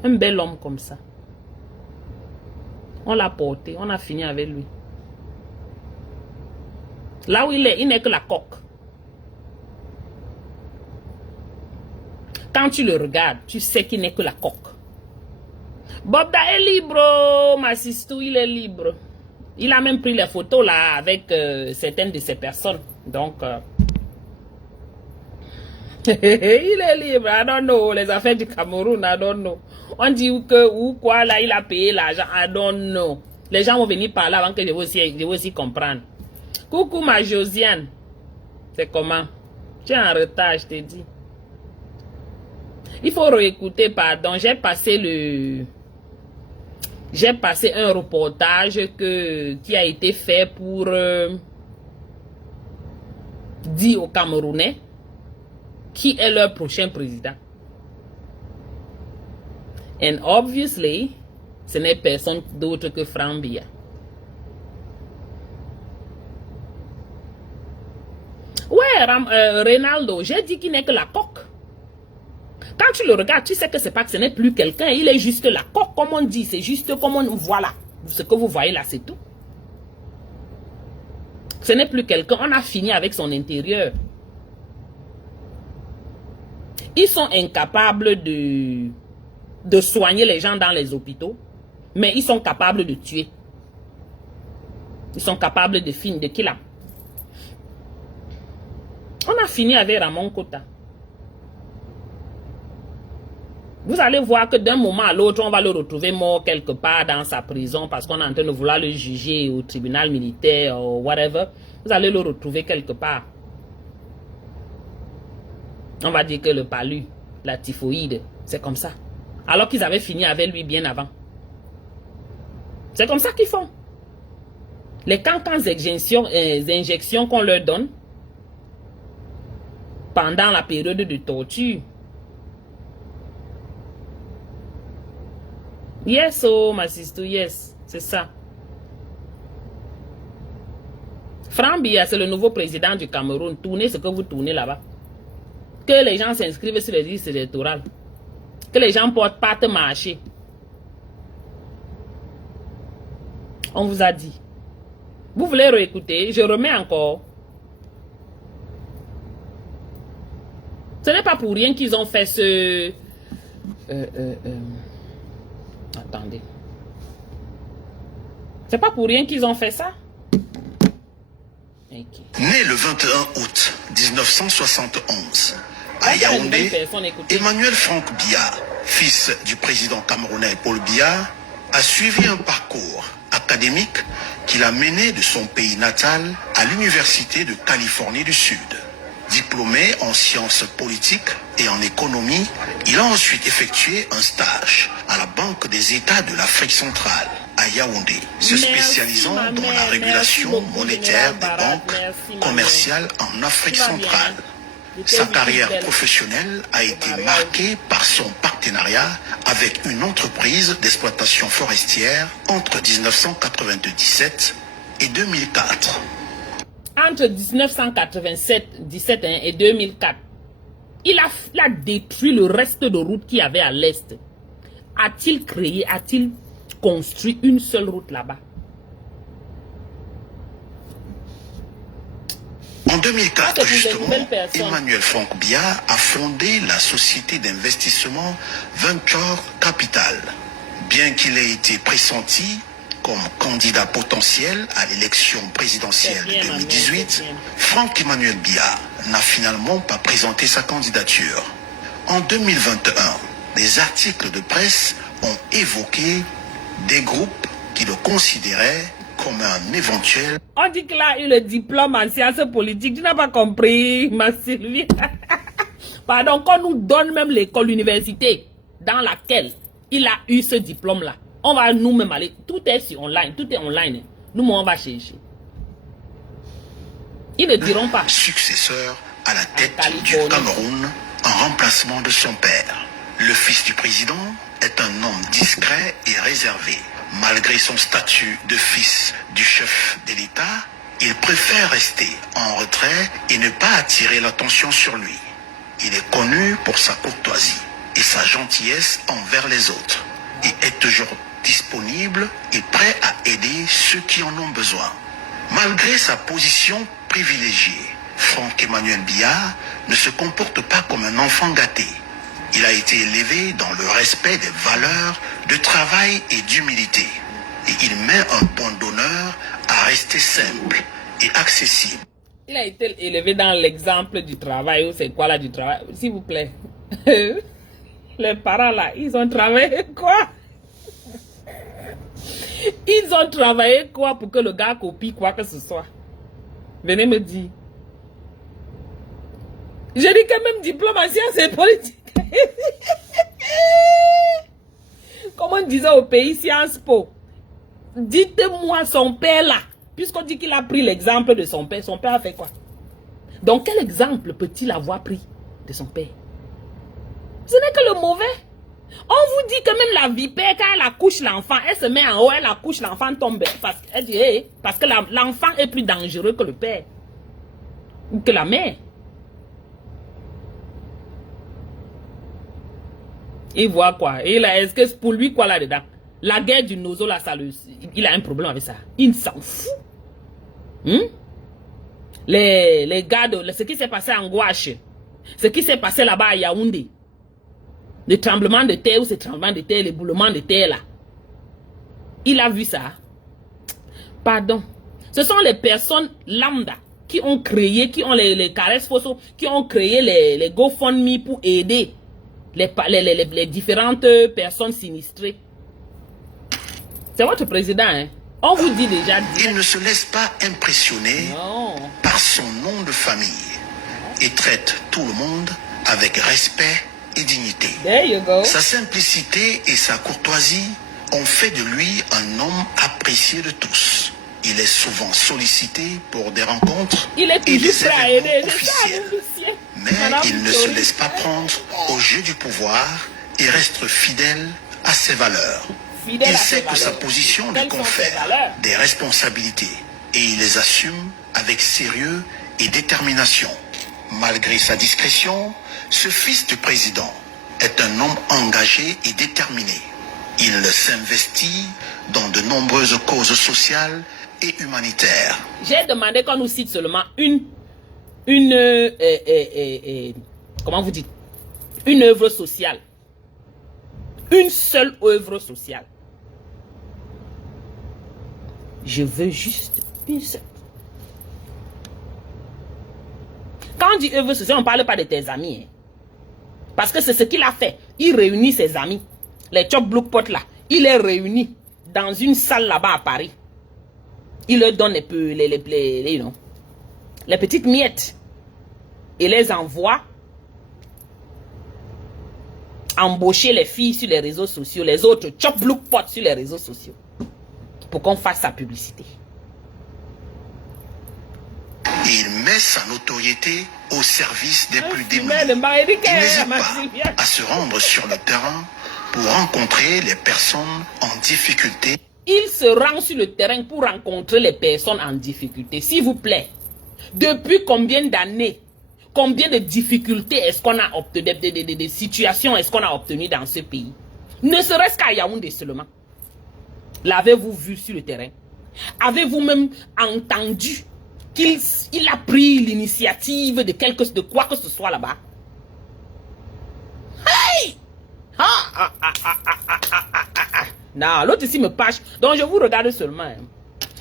Un bel homme comme ça. On l'a porté, on a fini avec lui. Là où il est, il n'est que la coque. Quand tu le regardes, tu sais qu'il n'est que la coque. Bobda est libre, ma sister, il est libre. Il a même pris les photos là avec certaines de ces personnes. Donc, il est libre. I don't know. Les affaires du Cameroun, I don't know. On dit que ou quoi là, il a payé l'argent, I don't know. Les gens vont venir par là avant que je vais aussi comprendre. Coucou ma Josiane. C'est comment? Tu es en retard, je te dis. Il faut réécouter, pardon. J'ai passé un reportage qui a été fait pour dire aux Camerounais qui est leur prochain président. And obviously, ce n'est personne d'autre que Franck Billard. Ouais, Ronaldo, j'ai dit qu'il n'est que la coque. Quand tu le regardes, tu sais que ce n'est plus quelqu'un, il est juste la coque, comme on dit, c'est juste comme on... Voilà, ce que vous voyez là, c'est tout. Ce n'est plus quelqu'un. On a fini avec son intérieur. Ils sont incapables de soigner les gens dans les hôpitaux, mais ils sont capables de tuer. Ils sont capables de finir, de killer. On a fini avec Ramon Kota. Vous allez voir que d'un moment à l'autre, on va le retrouver mort quelque part dans sa prison parce qu'on est en train de vouloir le juger au tribunal militaire ou whatever. Vous allez le retrouver quelque part. On va dire que le palu, la typhoïde, c'est comme ça. Alors qu'ils avaient fini avec lui bien avant. C'est comme ça qu'ils font. Les cancans injections qu'on leur donne pendant la période de torture. Yes, oh, ma sister, yes, c'est ça. Franck Biya, c'est le nouveau président du Cameroun. Tournez ce que vous tournez là-bas. Que les gens s'inscrivent sur les listes électorales. Que les gens portent pas de marcher. On vous a dit. Vous voulez réécouter? Je remets encore. Ce n'est pas pour rien qu'ils ont fait ce... Attendez. C'est pas pour rien qu'ils ont fait ça? Okay. Né le 21 août 1971 à Yaoundé, Emmanuel Franck Biya, fils du président camerounais Paul Biya, a suivi un parcours académique qu'il a mené de son pays natal à l'Université de Californie du Sud. Diplômé en sciences politiques et en économie, il a ensuite effectué un stage à la Banque des États de l'Afrique centrale, à Yaoundé, se spécialisant dans la régulation monétaire des banques commerciales en Afrique centrale. Sa carrière professionnelle a été marquée par son partenariat avec une entreprise d'exploitation forestière entre 1997 et 2004. Entre 1997 et 2004, il a détruit le reste de route qu'il y avait à l'est. A-t-il construit une seule route là-bas? En 2004, justement, Emmanuel Franck Biya a fondé la société d'investissement Venture Capital. Bien qu'il ait été pressenti comme candidat potentiel à l'élection présidentielle de 2018, Franck Emmanuel Biya n'a finalement pas présenté sa candidature. En 2021, des articles de presse ont évoqué des groupes qui le considéraient comme un éventuel... On dit qu'il a eu le diplôme en sciences politiques. Tu n'as pas compris, ma Sylvie. Pardon, qu'on nous donne même l'école, l'université dans laquelle il a eu ce diplôme-là. On va nous-mêmes aller. Tout est sur online. Tout est online. Nous, on va chercher. Ils ne diront pas. Successeur à la tête du Cameroun en remplacement de son père. Le fils du président est un homme discret et réservé. Malgré son statut de fils du chef de l'État, il préfère rester en retrait et ne pas attirer l'attention sur lui. Il est connu pour sa courtoisie et sa gentillesse envers les autres. Il est toujours disponible et prêt à aider ceux qui en ont besoin. Malgré sa position privilégiée, Franck Emmanuel Biya ne se comporte pas comme un enfant gâté. Il a été élevé dans le respect des valeurs de travail et d'humilité. Et il met un point d'honneur à rester simple et accessible. Il a été élevé dans l'exemple du travail. Ou c'est quoi là du travail? S'il vous plaît. Les parents là, ils ont travaillé quoi? Ils ont travaillé quoi pour que le gars copie quoi que ce soit? Venez me dire. Je dis que même diplôme en sciences et politique. Comme on disait au pays Sciences Po. Dites-moi son père là. Puisqu'on dit qu'il a pris l'exemple de son père a fait quoi? Donc quel exemple peut-il avoir pris de son père? Ce n'est que le mauvais. On vous dit que même la vipère, quand elle accouche l'enfant, elle se met en haut, elle accouche l'enfant tombe. Parce que l'enfant est plus dangereux que le père. Ou que la mère. Il voit quoi? Est-ce que pour lui quoi là-dedans? La guerre du nozo là, il a un problème avec ça. Il s'en fout. les gars ce qui s'est passé en Gouache, ce qui s'est passé là-bas à Yaoundé, le tremblement de terre ou ce tremblement de terre, l'éboulement de terre là. Il a vu ça. Pardon. Ce sont les personnes lambda qui ont créé, qui ont les caresses Fosso, qui ont créé les GoFundMe pour aider les différentes personnes sinistrées. C'est votre président, hein? On vous dit déjà. Il ne se laisse pas impressionner par son nom de famille et traite tout le monde avec respect et dignité. There you go. Sa simplicité et sa courtoisie ont fait de lui un homme apprécié de tous. Il est souvent sollicité pour des rencontres et des événements officiels. Mais il ne se laisse pas prendre au jeu du pouvoir et reste fidèle à ses valeurs. Il sait que sa position lui confère des responsabilités et il les assume avec sérieux et détermination. Malgré sa discrétion, ce fils du président est un homme engagé et déterminé. Il s'investit dans de nombreuses causes sociales et humanitaires. J'ai demandé qu'on nous cite seulement comment vous dites, une œuvre sociale. Une seule œuvre sociale. Je veux juste une seule. Quand on dit œuvre sociale, on ne parle pas de tes amis. Hein. Parce que c'est ce qu'il a fait. Il réunit ses amis. Les Chop Blue Pot là. Il les réunit dans une salle là-bas à Paris. Il leur donne les petites miettes. Et les envoie embaucher les filles sur les réseaux sociaux, les autres Chop Blue Pot sur les réseaux sociaux. Pour qu'on fasse sa publicité. Il met sa notoriété au service des plus démunis. Il n'hésite pas à se rendre sur le terrain pour rencontrer les personnes en difficulté. Il se rend sur le terrain pour rencontrer les personnes en difficulté. S'il vous plaît, depuis combien d'années, combien de difficultés est-ce qu'on a obtenu, des situations est-ce qu'on a obtenu dans ce pays? Ne serait-ce qu'à Yaoundé seulement. L'avez-vous vu sur le terrain? Avez-vous même entendu qu'il a pris l'initiative de quoi que ce soit là-bas? Hey! Non, l'autre ici me pâche. Donc je vous regarde seulement. Hein.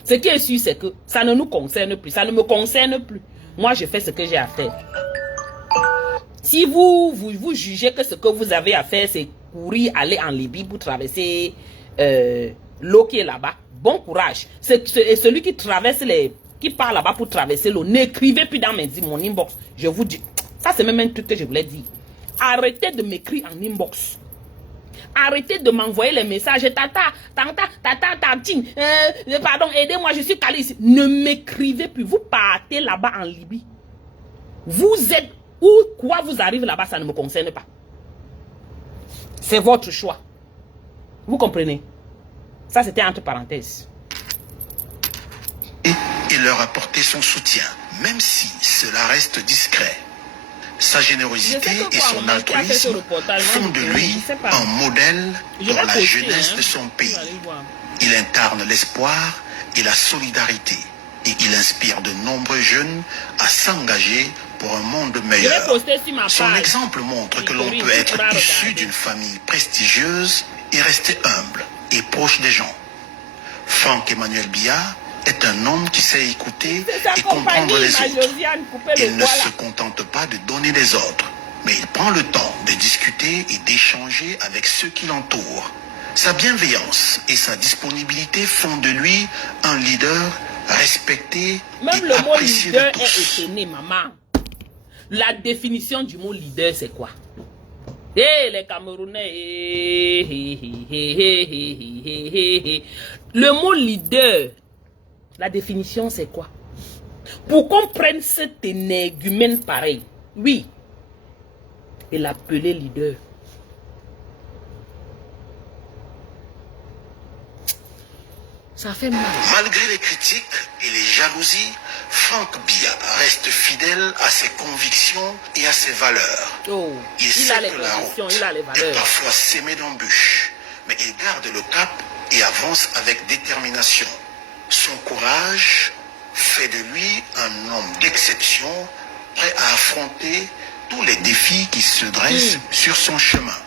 Ce qui est sûr, c'est que ça ne nous concerne plus. Ça ne me concerne plus. Moi, je fais ce que j'ai à faire. Si vous jugez que ce que vous avez à faire, c'est courir, aller en Libye pour traverser l'eau qui est là-bas, bon courage. Et celui qui traverse qui part là-bas pour traverser l'eau, n'écrivez plus dans mon inbox. Je vous dis, ça c'est même un truc que je voulais dire. Arrêtez de m'écrire en inbox. Arrêtez de m'envoyer les messages. Tatine, pardon, aidez-moi, je suis calé ici. Ne m'écrivez plus. Vous partez là-bas en Libye. Vous êtes où, quoi vous arrive là-bas, ça ne me concerne pas. C'est votre choix. Vous comprenez? Ça, c'était entre parenthèses. Et leur apporter son soutien, même si cela reste discret. Sa générosité et son altruisme font de lui un modèle pour la jeunesse de son pays. Il incarne l'espoir et la solidarité et il inspire de nombreux jeunes à s'engager pour un monde meilleur. Son exemple montre que l'on peut être issu d'une famille prestigieuse et rester humble et proche des gens. Franck Emmanuel Biya est un homme qui sait écouter et comprendre les autres. Il ne se contente pas de donner des ordres, mais il prend le temps de discuter et d'échanger avec ceux qui l'entourent. Sa bienveillance et sa disponibilité font de lui un leader respecté et apprécié de tous. Est étonné, maman. La définition du mot leader, c'est quoi? Les Camerounais. Le mot leader, la définition, c'est quoi? Pour qu'on prenne cet énergumène pareil, oui, et l'appeler leader. Ça fait mal. Malgré les critiques et les jalousies, Franck Biya reste fidèle à ses convictions et à ses valeurs. Oh, il sait a les que la convictions, route il a les valeurs. est parfois semée d'embûches, mais il garde le cap et avance avec détermination. Son courage fait de lui un homme d'exception, prêt à affronter tous les défis qui se dressent sur son chemin.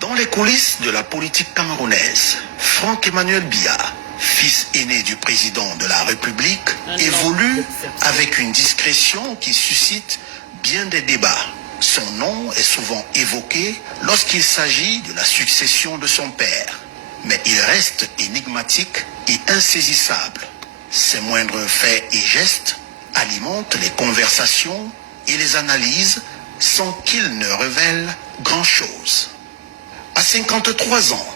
Dans les coulisses de la politique camerounaise, Franck-Emmanuel Biya, fils aîné du président de la République, évolue avec une discrétion qui suscite bien des débats. Son nom est souvent évoqué lorsqu'il s'agit de la succession de son père. Mais il reste énigmatique et insaisissable. Ses moindres faits et gestes alimentent les conversations et les analyses sans qu'il ne révèle grand-chose. À 53 ans,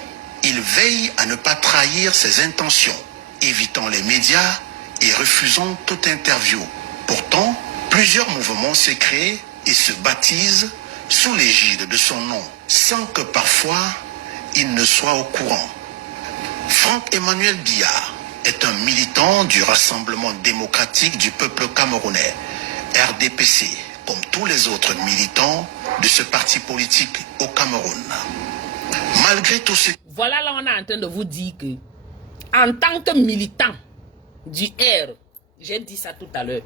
il veille à ne pas trahir ses intentions, évitant les médias et refusant toute interview. Pourtant, plusieurs mouvements s'est créés et se baptisent sous l'égide de son nom, sans que parfois il ne soit au courant. Franck-Emmanuel Biya est un militant du Rassemblement démocratique du peuple camerounais, RDPC, comme tous les autres militants de ce parti politique au Cameroun. Malgré tout ce... Voilà, là on est en train de vous dire que, en tant que militant du R, j'ai dit ça tout à l'heure,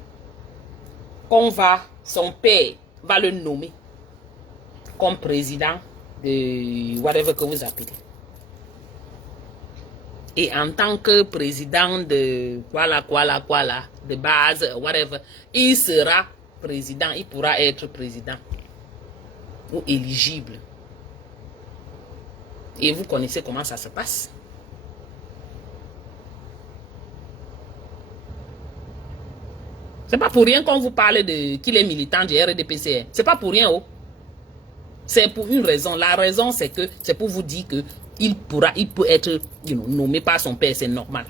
son père va le nommer comme président de whatever que vous appelez. Et en tant que président de de base, whatever, il sera président, il pourra être président ou éligible. Et vous connaissez comment ça se passe. C'est pas pour rien qu'on vous parle de qu'il est militant du RDPC. C'est pas pour rien, oh. C'est pour une raison. La raison, c'est que c'est pour vous dire que il peut être nommé par son père, c'est normal.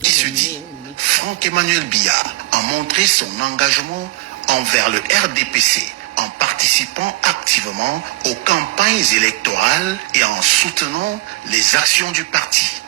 Qui se dit, Franck-Emmanuel Biya a montré son engagement envers le RDPC en participant activement aux campagnes électorales et en soutenant les actions du parti.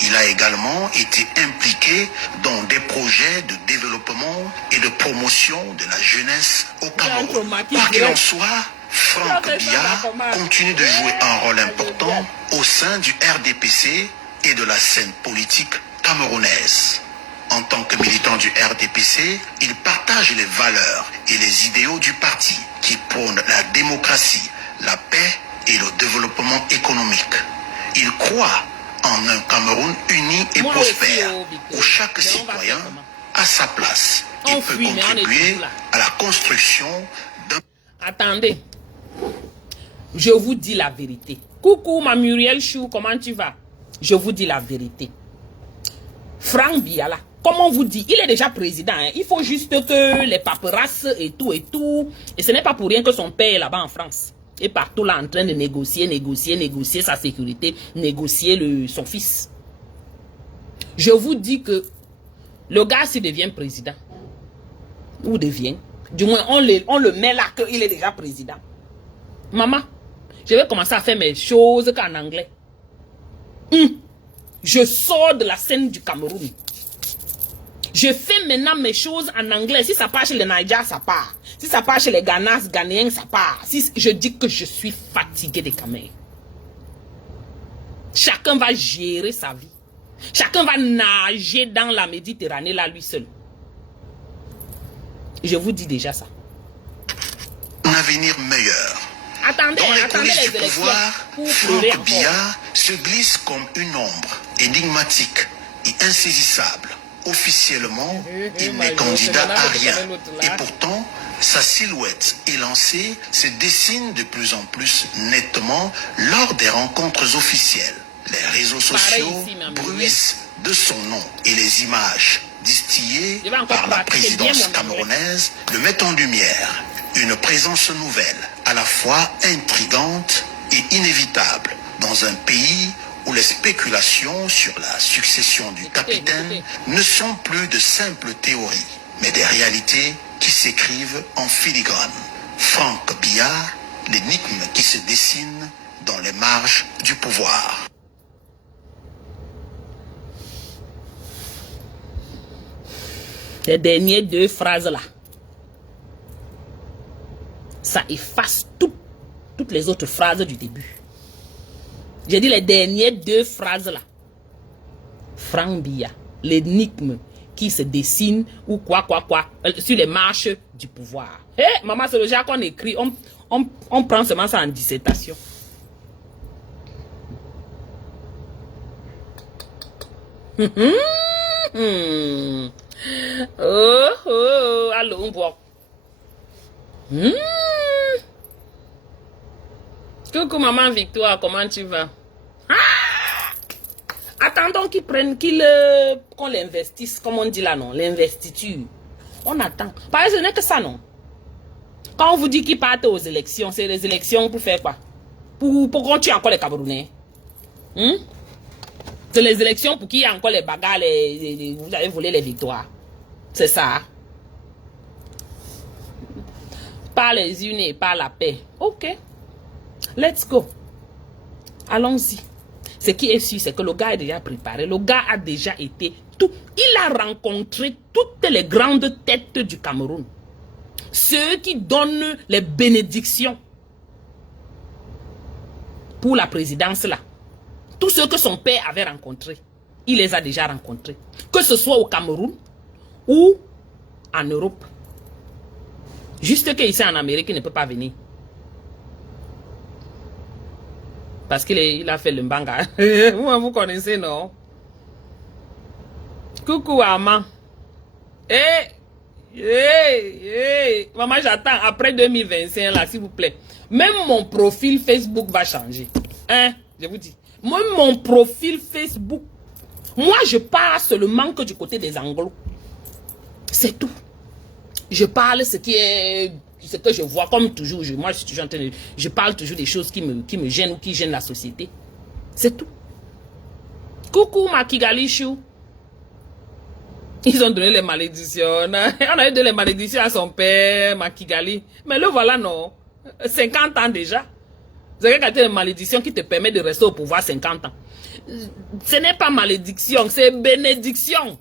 Il a également été impliqué dans des projets de développement et de promotion de la jeunesse au Cameroun. Quoi qu'il en soit, Franck Biya continue de jouer un rôle important au sein du RDPC et de la scène politique camerounaise. En tant que militant du RDPC, il partage les valeurs et les idéaux du parti qui prônent la démocratie, la paix et le développement économique. Il croit en un Cameroun uni et prospère, où chaque citoyen a sa place et peut contribuer à la construction d'un... Attendez, je vous dis la vérité. Coucou ma Muriel Chou, comment tu vas? Je vous dis la vérité. Franck Biya là, comme on vous dit, il est déjà président. Hein. Il faut juste que les paperasses et tout et tout. Et ce n'est pas pour rien que son père est là-bas en France. Et partout là en train de négocier sa sécurité, négocier son fils. Je vous dis que le gars s'il devient président, ou devient, du moins on le met là qu'il est déjà président. Maman, je vais commencer à faire mes choses qu'en anglais. Je sors de la scène du Cameroun. Je fais maintenant mes choses en anglais. Si ça part chez les Niger, ça part. Si ça part chez les Ghanéens, ça part. Si je dis que je suis fatigué des Camerounais. Chacun va gérer sa vie. Chacun va nager dans la Méditerranée là lui seul. Je vous dis déjà ça. Un avenir meilleur. Attendez, dans les attendez coulisses les du élections pouvoir, pour pleurer Franck Biya encore. se glisse comme une ombre, énigmatique et insaisissable. Officiellement, il n'est candidat à rien. Et pourtant, sa silhouette élancée se dessine de plus en plus nettement lors des rencontres officielles. Les réseaux sociaux bruissent de son nom et les images distillées par la présidence camerounaise le mettent en lumière. Une présence nouvelle, à la fois intrigante et inévitable, dans un pays où les spéculations sur la succession du capitaine ne sont plus de simples théories, mais des réalités qui s'écrivent en filigrane. Franck Biya, l'énigme qui se dessine dans les marges du pouvoir. Les dernières deux phrases là, ça efface toutes les autres phrases du début. J'ai dit les dernières deux phrases là. Franck Biya, l'énigme qui se dessine ou quoi, sur les marches du pouvoir. Hé, maman, c'est le genre qu'on écrit, on prend seulement ça en dissertation. Allô, on voit. Coucou maman Victoire, comment tu vas? Attendons qu'on l'investisse, comme on dit là, non, l'investiture. On attend. Parce que ce n'est que ça, non. Quand on vous dit qu'ils partent aux élections, c'est les élections pour faire quoi? Pour qu'on tue encore les Camerounais. C'est les élections pour qu'il y ait encore les bagarres, vous avez volé les victoires. C'est ça. Par les unes et par la paix. Ok. Let's go. Allons-y. Ce qui est sûr, c'est que le gars est déjà préparé. Le gars a déjà été tout. Il a rencontré toutes les grandes têtes du Cameroun. Ceux qui donnent les bénédictions pour la présidence là. Tous ceux que son père avait rencontrés, il les a déjà rencontrés. Que ce soit au Cameroun ou en Europe. Juste qu'ici en Amérique, il ne peut pas venir. Parce qu'il a fait le mbanga. Vous connaissez, non? Coucou, Ama. Maman, j'attends après 2025, là, s'il vous plaît. Même mon profil Facebook va changer. Hein? Je vous dis. Même mon profil Facebook. Moi, je parle seulement que du côté des Anglos. C'est tout. Je parle ce que je vois, comme toujours. Moi, je suis toujours en train de... Je parle toujours des choses qui me gênent ou qui gênent la société. C'est tout. Coucou, ma Kigalichou. Ils ont donné les malédictions. On a donné les malédictions à son père, ma Kigali. Mais le voilà, non. 50 ans déjà. C'est les malédictions qui te permettent de rester au pouvoir 50 ans. Ce n'est pas malédiction, c'est bénédiction.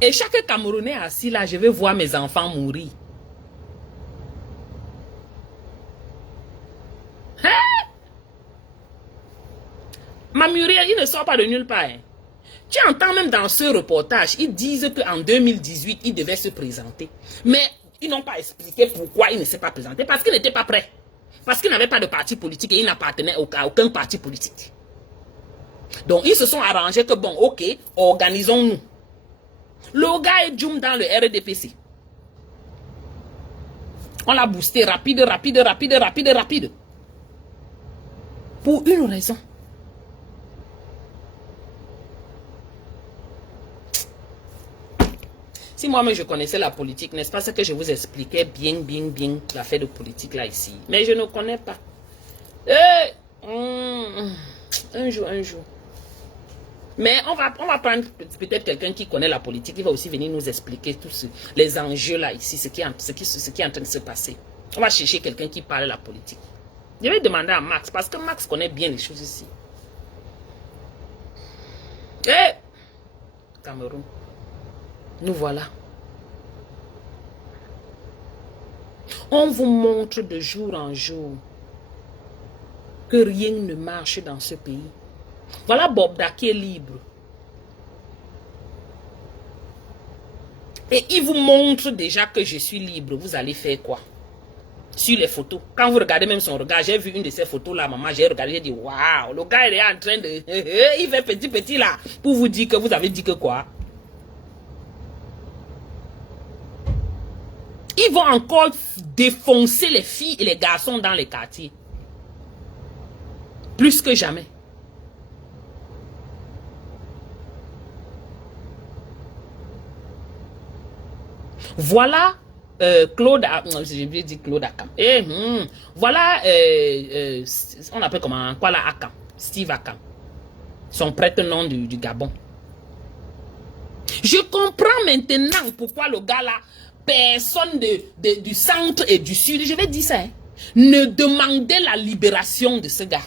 Et chaque Camerounais assis là, je vais voir mes enfants mourir. Hein? Ma Muriel, il ne sort pas de nulle part. Hein. Tu entends même dans ce reportage, ils disent qu'en 2018, il devait se présenter. Mais ils n'ont pas expliqué pourquoi il ne s'est pas présenté. Parce qu'il n'était pas prêt. Parce qu'il n'avait pas de parti politique et il n'appartenait à aucun parti politique. Donc ils se sont arrangés que bon, ok, organisons-nous. Le gars est Djoum dans le RDPC. On l'a boosté rapide. Pour une raison. Si moi-même je connaissais la politique, n'est-ce pas ce que je vous expliquais bien l'affaire de politique là ici. Mais je ne connais pas. Un jour. Mais on va prendre peut-être quelqu'un qui connaît la politique, qui va aussi venir nous expliquer tous les enjeux là ici, ce qui est en train de se passer. On va chercher quelqu'un qui parle de la politique. Je vais demander à Max, parce que Max connaît bien les choses ici. Cameroun. Nous voilà. On vous montre de jour en jour que rien ne marche dans ce pays. Voilà Bobda qui est libre. Et il vous montre déjà que je suis libre. Vous allez faire quoi? Sur les photos. Quand vous regardez même son regard, j'ai vu une de ces photos là, maman, j'ai regardé, j'ai dit, waouh, le gars il est en train de... il fait petit là. Pour vous dire que vous avez dit que quoi? Ils vont encore défoncer les filles et les garçons dans les quartiers. Plus que jamais. Voilà Claude, j'ai bien dit Claude Akam. Voilà, on appelle comment, quoi là, Akam, Steve Akam. Son prête-nom du Gabon. Je comprends maintenant pourquoi le gars là, personne du centre et du sud, je vais dire ça, hein, ne demandait la libération de ce gars.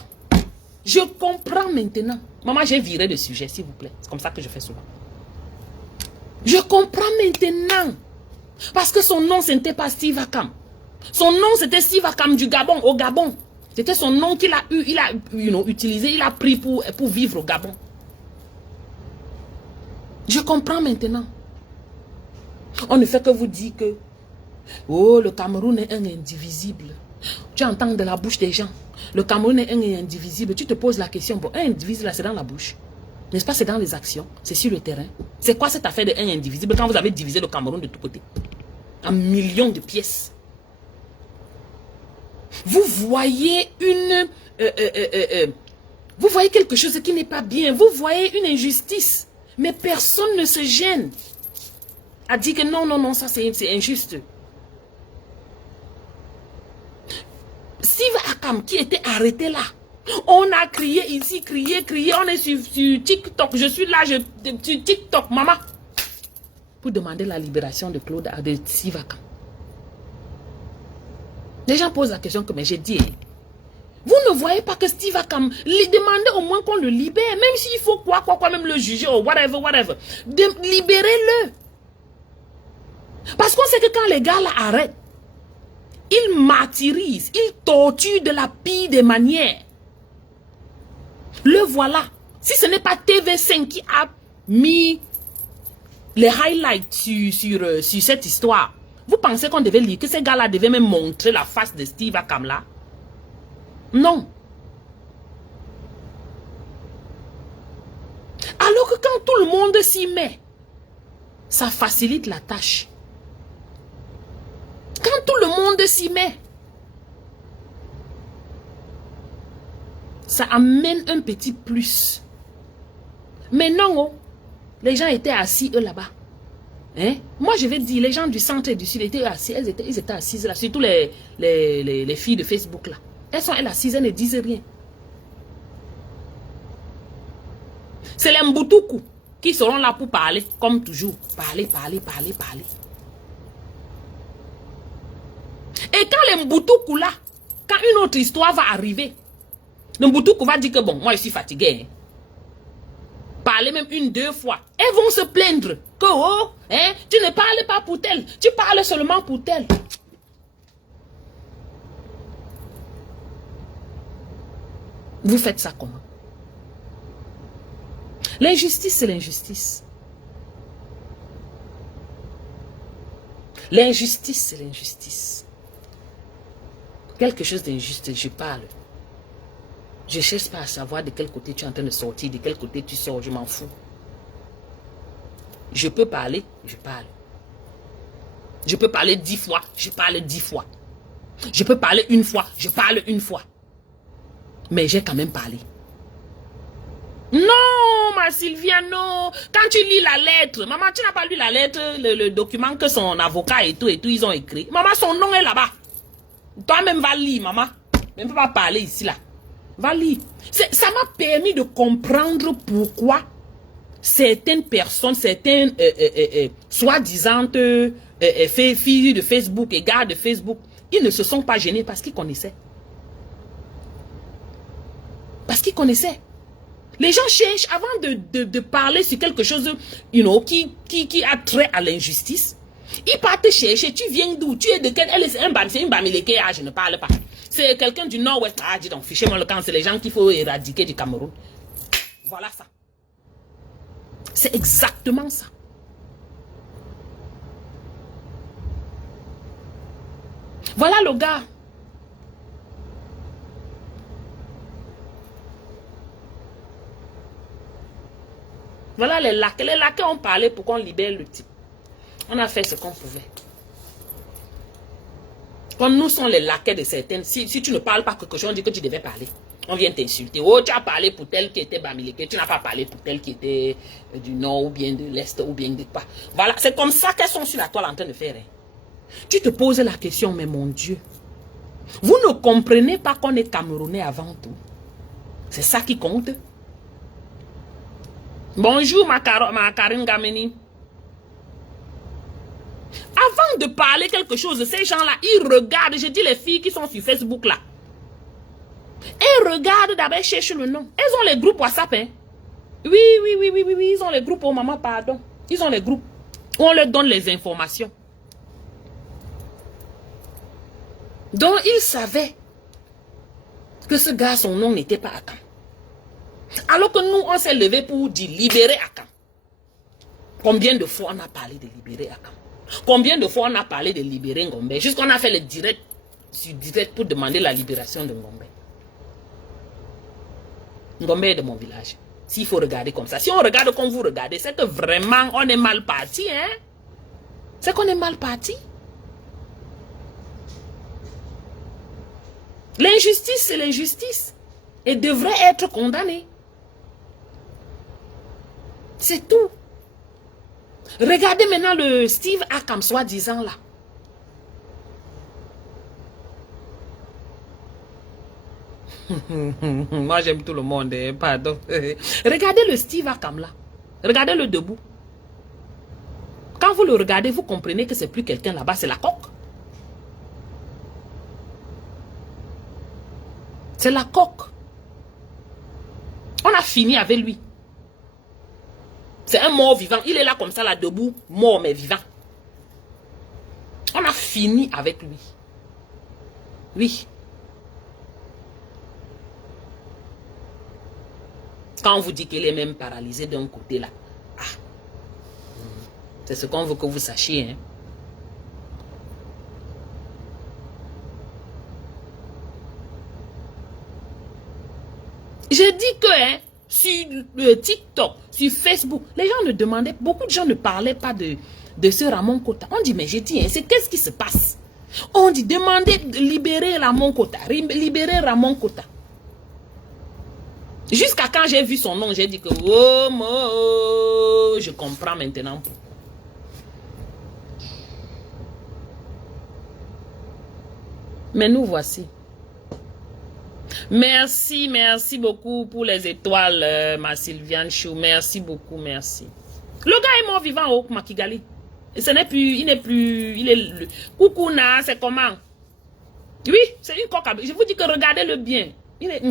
Je comprends maintenant. Maman, j'ai viré le sujet, s'il vous plaît. C'est comme ça que je fais souvent. Je comprends maintenant. Parce que son nom, ce n'était pas Steve Akam. Son nom, c'était Steve Akam du Gabon, au Gabon. C'était son nom qu'il a eu, il a utilisé, il a pris pour vivre au Gabon. Je comprends maintenant. On ne fait que vous dire que oh, le Cameroun est un indivisible. Tu entends de la bouche des gens. Le Cameroun est un indivisible. Tu te poses la question, bon, un indivisible, c'est dans la bouche. N'est-ce pas, c'est dans les actions, c'est sur le terrain. C'est quoi cette affaire de un indivisible quand vous avez divisé le Cameroun de tous côtés? En millions de pièces. Vous voyez vous voyez quelque chose qui n'est pas bien. Vous voyez une injustice. Mais personne ne se gêne à dire que non, non, non, ça c'est injuste. Steve Akam qui était arrêté là. On a crié ici, crié, on est sur TikTok. Je suis là, sur TikTok, maman. Pour demander la libération de Steve Akam. Les gens posent la question que mais j'ai dit. Vous ne voyez pas que Steve Akam, demandez au moins qu'on le libère. Même s'il faut quoi, même le juger ou whatever. Libérez-le. Parce qu'on sait que quand les gars l'arrêtent, ils martyrisent, ils torturent de la pire des manières. Le voilà. Si ce n'est pas TV5 qui a mis les highlights sur cette histoire, vous pensez qu'on devait lire, que ces gars-là devaient même montrer la face de Steve Akam là? Non. Alors que quand tout le monde s'y met, ça facilite la tâche. Quand tout le monde s'y met, ça amène un petit plus. Mais non, oh, les gens étaient assis eux là-bas. Hein? Moi je vais dire, les gens du centre et du sud étaient assis, ils étaient assises là, surtout les filles de Facebook là. Elles sont assises, elles ne disent rien. C'est les Mboutoukous qui seront là pour parler, comme toujours. Parler. Et quand les Mboutoukous là, quand une autre histoire va arriver, le Mboutoukous va dire que bon, moi je suis fatigué. Hein. Parler même 1-2 fois. Elles vont se plaindre que oh, hein, tu ne parles pas pour tel, tu parles seulement pour tel. Vous faites ça comment? L'injustice, c'est l'injustice. L'injustice, c'est l'injustice. Quelque chose d'injuste, je parle. Je ne cherche pas à savoir de quel côté tu es en train de sortir, de quel côté tu sors, je m'en fous. Je peux parler, je parle. Je peux parler 10 fois, je parle 10 fois. Je peux parler 1 fois, je parle 1 fois. Mais j'ai quand même parlé. Non, ma Sylvia, non. Quand tu lis la lettre, maman, tu n'as pas lu la lettre, le document que son avocat et tout, ils ont écrit. Maman, son nom est là-bas. Toi-même, va lire, maman. Même pas parler ici, là. Va lire. Ça m'a permis de comprendre pourquoi certaines personnes, certaines soi-disant filles de Facebook et gars de Facebook, ils ne se sont pas gênés parce qu'ils connaissaient. Parce qu'ils connaissaient. Les gens cherchent, avant de parler sur quelque chose, qui a trait à l'injustice, ils partent chercher, tu viens d'où, tu es de quel, c'est une Bamileke, je ne parle pas. C'est quelqu'un du nord-ouest, dis donc, fichez-moi le camp, c'est les gens qu'il faut éradiquer du Cameroun. Voilà ça. C'est exactement ça. Voilà le gars. Voilà les lacs. Les lacs ont parlé pour qu'on libère le type. On a fait ce qu'on pouvait. Comme nous sommes les laquais de certaines, si tu ne parles pas quelque chose, on dit que tu devais parler. On vient t'insulter. Oh, tu as parlé pour tel qui était Bamileke, tu n'as pas parlé pour tel qui était du nord ou bien de l'est ou bien de quoi. Voilà, c'est comme ça qu'elles sont sur la toile en train de faire. Hein. Tu te poses la question, mais mon Dieu, vous ne comprenez pas qu'on est Camerounais avant tout. C'est ça qui compte. Bonjour ma Karine Gameni. Avant de parler quelque chose, ces gens-là, ils regardent, je dis les filles qui sont sur Facebook là. Elles regardent d'abord, cherchent le nom. Elles ont les groupes WhatsApp. Hein? Oui, ils ont les groupes. Oh maman, pardon. Ils ont les groupes où on leur donne les informations. Donc, ils savaient que ce gars, son nom n'était pas Akam. Alors que nous, on s'est levé pour dire libérer Akam. Combien de fois on a parlé de libérer Akam? Combien de fois on a parlé de libérer Ngombe? Jusqu'on a fait le direct sur direct pour demander la libération de Ngombe. Ngombe est de mon village. S'il faut regarder comme ça. Si on regarde comme vous regardez, c'est que vraiment on est mal parti. Hein? C'est qu'on est mal parti. L'injustice, c'est l'injustice. Et devrait être condamnée. C'est tout. Regardez maintenant le Steve Akam, soi-disant là. Moi, j'aime tout le monde, pardon. Regardez le Steve Akam là. Regardez-le debout. Quand vous le regardez, vous comprenez que c'est plus quelqu'un là-bas, c'est la coque. C'est la coque. On a fini avec lui. C'est un mort vivant. Il est là comme ça, là, debout, mort mais vivant. On a fini avec lui. Oui. Quand on vous dit qu'il est même paralysé d'un côté, là. Ah. C'est ce qu'on veut que vous sachiez, hein. J'ai dit que, hein, sur TikTok, sur Facebook, les gens ne demandaient, beaucoup de gens ne parlaient pas de ce Ramon Kota. On dit, mais j'ai dit, hein, c'est qu'est-ce qui se passe? On dit, demandez, libérer Ramon Kota, libérer Ramon Kota. Jusqu'à quand j'ai vu son nom, j'ai dit que, oh, je comprends maintenant pourquoi. Mais nous voici. Merci, merci beaucoup pour les étoiles, ma Sylviane Chou. Merci beaucoup, merci. Le gars est mort vivant au Makigali. Et ce n'est plus, il n'est plus, il est... Koukouna, c'est comment? Oui, c'est une coque. Je vous dis que regardez-le bien. Il est...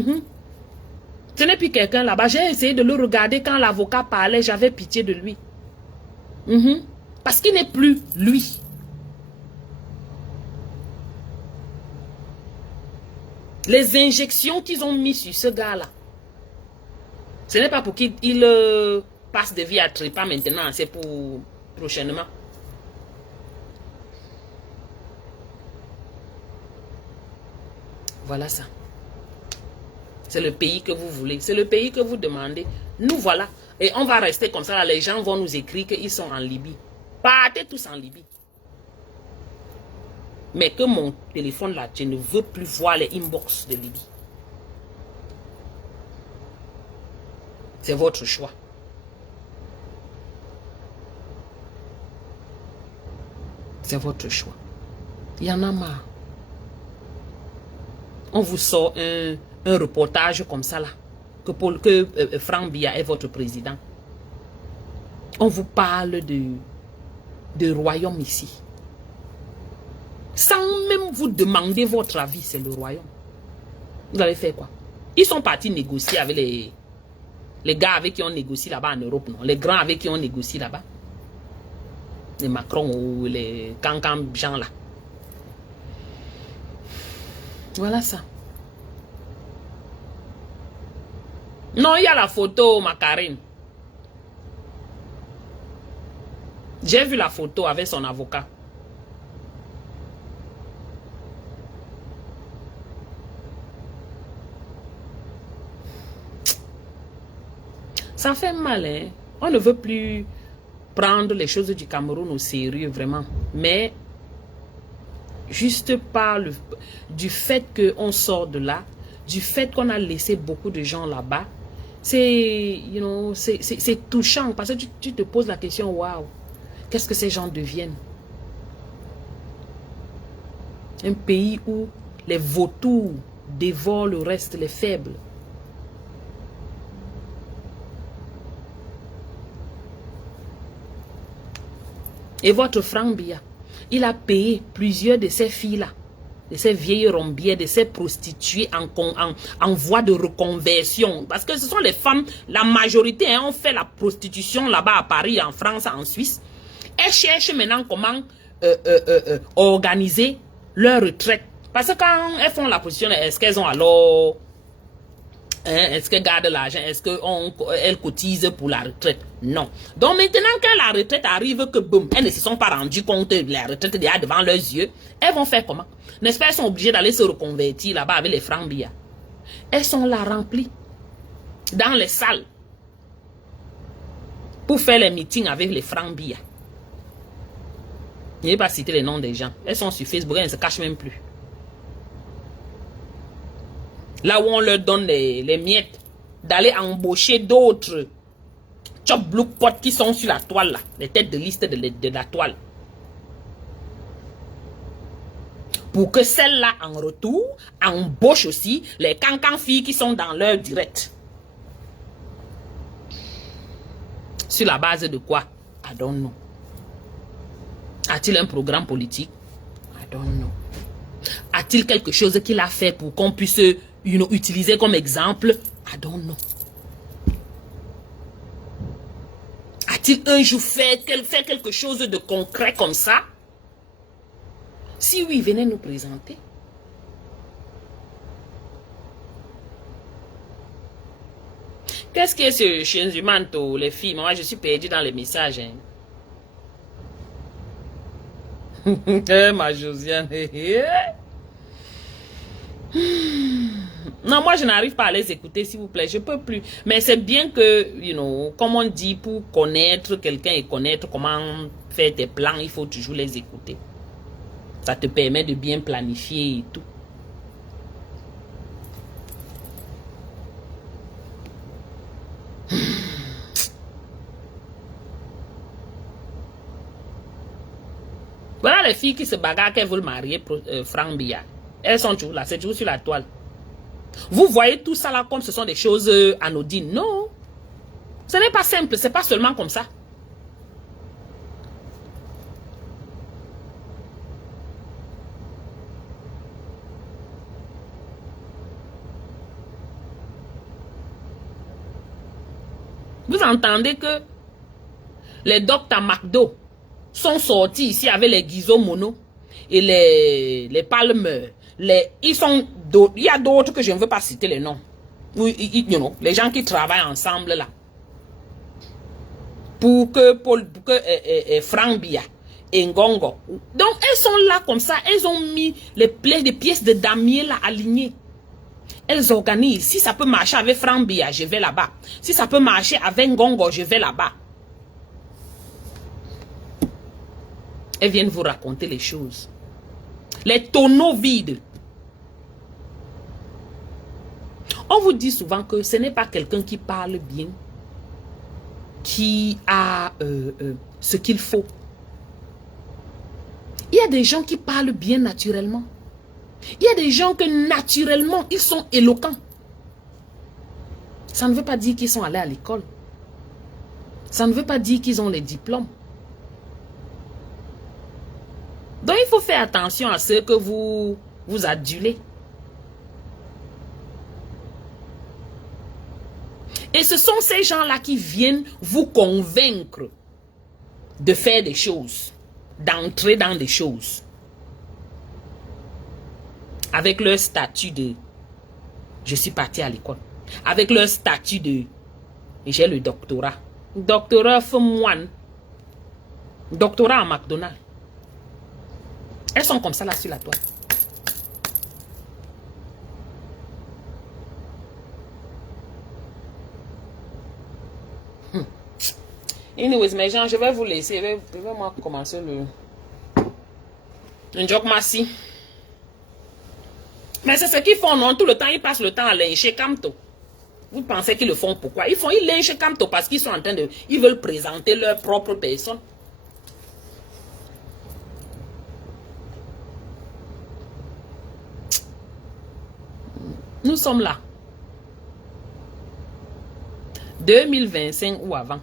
Ce n'est plus quelqu'un là-bas. J'ai essayé de le regarder quand l'avocat parlait. J'avais pitié de lui. Parce qu'il n'est plus lui. Les injections qu'ils ont mis sur ce gars-là, ce n'est pas pour qu'il passe de vie à trépas maintenant, c'est pour prochainement. Voilà ça. C'est le pays que vous voulez, c'est le pays que vous demandez. Nous voilà. Et on va rester comme ça, là. Les gens vont nous écrire qu'ils sont en Libye. Partez tous en Libye. Mais que mon téléphone là, je ne veux plus voir les inbox de Libye. C'est votre choix. C'est votre choix. Il y en a marre. On vous sort un reportage comme ça là. Que Franck Biya est votre président. On vous parle de royaume ici. Sans même vous demander votre avis, c'est le royaume. Vous allez faire quoi? Ils sont partis négocier avec les gars avec qui on négocie là-bas en Europe, non? Les grands avec qui on négocie là-bas. Les Macron ou les Cancan gens là. Voilà ça. Non, il y a la photo, ma Karine. J'ai vu la photo avec son avocat. Ça fait mal, hein? On ne veut plus prendre les choses du Cameroun au sérieux, vraiment. Mais, juste par du fait qu'on sort de là, du fait qu'on a laissé beaucoup de gens là-bas, c'est, c'est touchant. Parce que tu te poses la question, waouh, qu'est-ce que ces gens deviennent? Un pays où les vautours dévorent le reste, les faibles. Et votre Franck Biya, il a payé plusieurs de ces filles-là, de ces vieilles rombières, de ces prostituées en voie de reconversion. Parce que ce sont les femmes, la majorité, hein, ont fait la prostitution là-bas à Paris, en France, en Suisse. Elles cherchent maintenant comment organiser leur retraite. Parce que quand elles font la prostitution, est-ce qu'elles ont alors Hein, est-ce qu'elle garde l'argent? Est-ce qu'elle cotise pour la retraite? Non. Donc maintenant, quand la retraite arrive, que boum, elles ne se sont pas rendues compte de la retraite déjà devant leurs yeux, elles vont faire comment? N'est-ce pas, elles sont obligées d'aller se reconvertir là-bas avec les francs billets. Elles sont là remplies dans les salles pour faire les meetings avec les francs billets. Je n'ai pas cité les noms des gens. Elles sont sur Facebook, elles ne se cachent même plus. Là où on leur donne les miettes d'aller embaucher d'autres chop blue pot qui sont sur la toile là, les têtes de liste de la toile. Pour que celles-là en retour embauchent aussi les cancan filles qui sont dans leur direct. Sur la base de quoi? I don't know. A-t-il un programme politique? I don't know. A-t-il quelque chose qu'il a fait pour qu'on puisse utiliser comme exemple? I don't know. A-t-il un jour fait quelque chose de concret comme ça? Si oui, venez nous présenter. Qu'est-ce que ce changement, les filles? Moi, je suis perdue dans les messages. Hein. Ma Josiane. Non, moi, je n'arrive pas à les écouter, s'il vous plaît. Je peux plus. Mais c'est bien que, comme on dit, pour connaître quelqu'un et connaître comment faire tes plans, il faut toujours les écouter. Ça te permet de bien planifier et tout. Voilà les filles qui se bagarrent, qu'elles veulent marier Franck Biya. Elles sont toujours là, c'est toujours sur la toile. Vous voyez tout ça là comme ce sont des choses anodines. Non. Ce n'est pas simple, c'est pas seulement comme ça. Vous entendez que les Dr McDo sont sortis ici avec les Guizot Mono et les Palmer. Il y a d'autres que je ne veux pas citer les noms. Les gens qui travaillent ensemble là. Pour que Franck Biya et Ngongo. Donc elles sont là comme ça. Elles ont mis les pièces de damier là alignées. Elles organisent. Si ça peut marcher avec Franck Biya, je vais là-bas. Si ça peut marcher avec Ngongo, je vais là-bas. Elles viennent vous raconter les choses. Les tonneaux vides. On vous dit souvent que ce n'est pas quelqu'un qui parle bien, qui a ce qu'il faut. Il y a des gens qui parlent bien naturellement. Il y a des gens que naturellement, ils sont éloquents. Ça ne veut pas dire qu'ils sont allés à l'école. Ça ne veut pas dire qu'ils ont les diplômes. Donc, il faut faire attention à ceux que vous adulez. Et ce sont ces gens-là qui viennent vous convaincre de faire des choses, d'entrer dans des choses. Avec leur statut de « je suis parti à l'école ». Avec leur statut de « j'ai le doctorat ». Doctorat moine. Doctorat en McDonald's. Elles sont comme ça là sur la toile. Anyways, mes gens, je vais vous laisser. Je vais moi commencer le job massi. Mais c'est ce qu'ils font, non? Tout le temps, ils passent le temps à lyncher Kamto. Vous pensez qu'ils le font pourquoi? Ils lynchent Kamto parce qu'ils sont en train de... Ils veulent présenter leur propre personne. Nous sommes là. 2025 ou avant.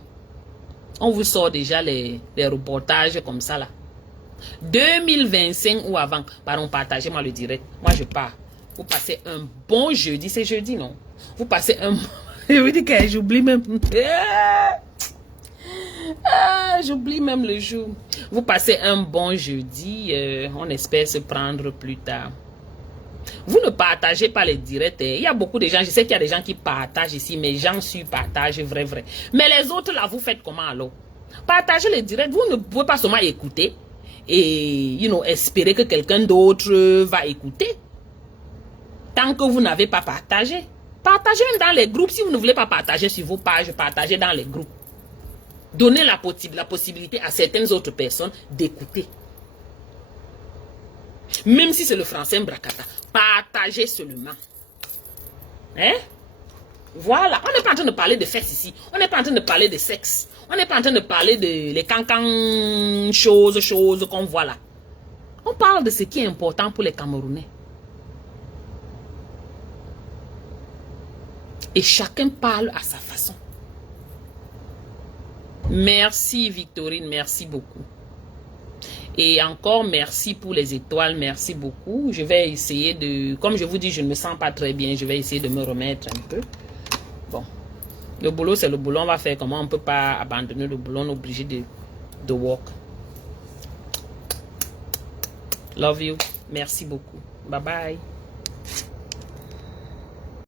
On vous sort déjà les reportages comme ça là. 2025 ou avant. Pardon, partagez-moi le direct. Moi, je pars. Vous passez un bon jeudi. C'est jeudi, non? Vous passez un... Je vous dis que j'oublie même. J'oublie même le jour. Vous passez un bon jeudi. On espère se prendre plus tard. Vous ne partagez pas les directs. Il y a beaucoup de gens, je sais qu'il y a des gens qui partagent ici, mais gens sur partagent, vrai. Mais les autres, là, vous faites comment alors? Partagez les directs. Vous ne pouvez pas seulement écouter et, espérer que quelqu'un d'autre va écouter. Tant que vous n'avez pas partagé. Partagez même dans les groupes. Si vous ne voulez pas partager sur vos pages, partagez dans les groupes. Donnez la possibilité à certaines autres personnes d'écouter. Même si c'est le français Mbrakata, partagez seulement. Hein? Voilà. On n'est pas en train de parler de fesses ici. On n'est pas en train de parler de sexe. On n'est pas en train de parler de les cancans choses qu'on voit là. On parle de ce qui est important pour les Camerounais. Et chacun parle à sa façon. Merci Victorine, merci beaucoup. Et encore merci pour les étoiles, merci beaucoup. Je vais essayer de, comme je vous dis, je ne me sens pas très bien, je vais essayer de me remettre un peu. Bon, le boulot c'est le boulot, on va faire comment, on ne peut pas abandonner le boulot, on est obligé de work. Love you, merci beaucoup, bye bye.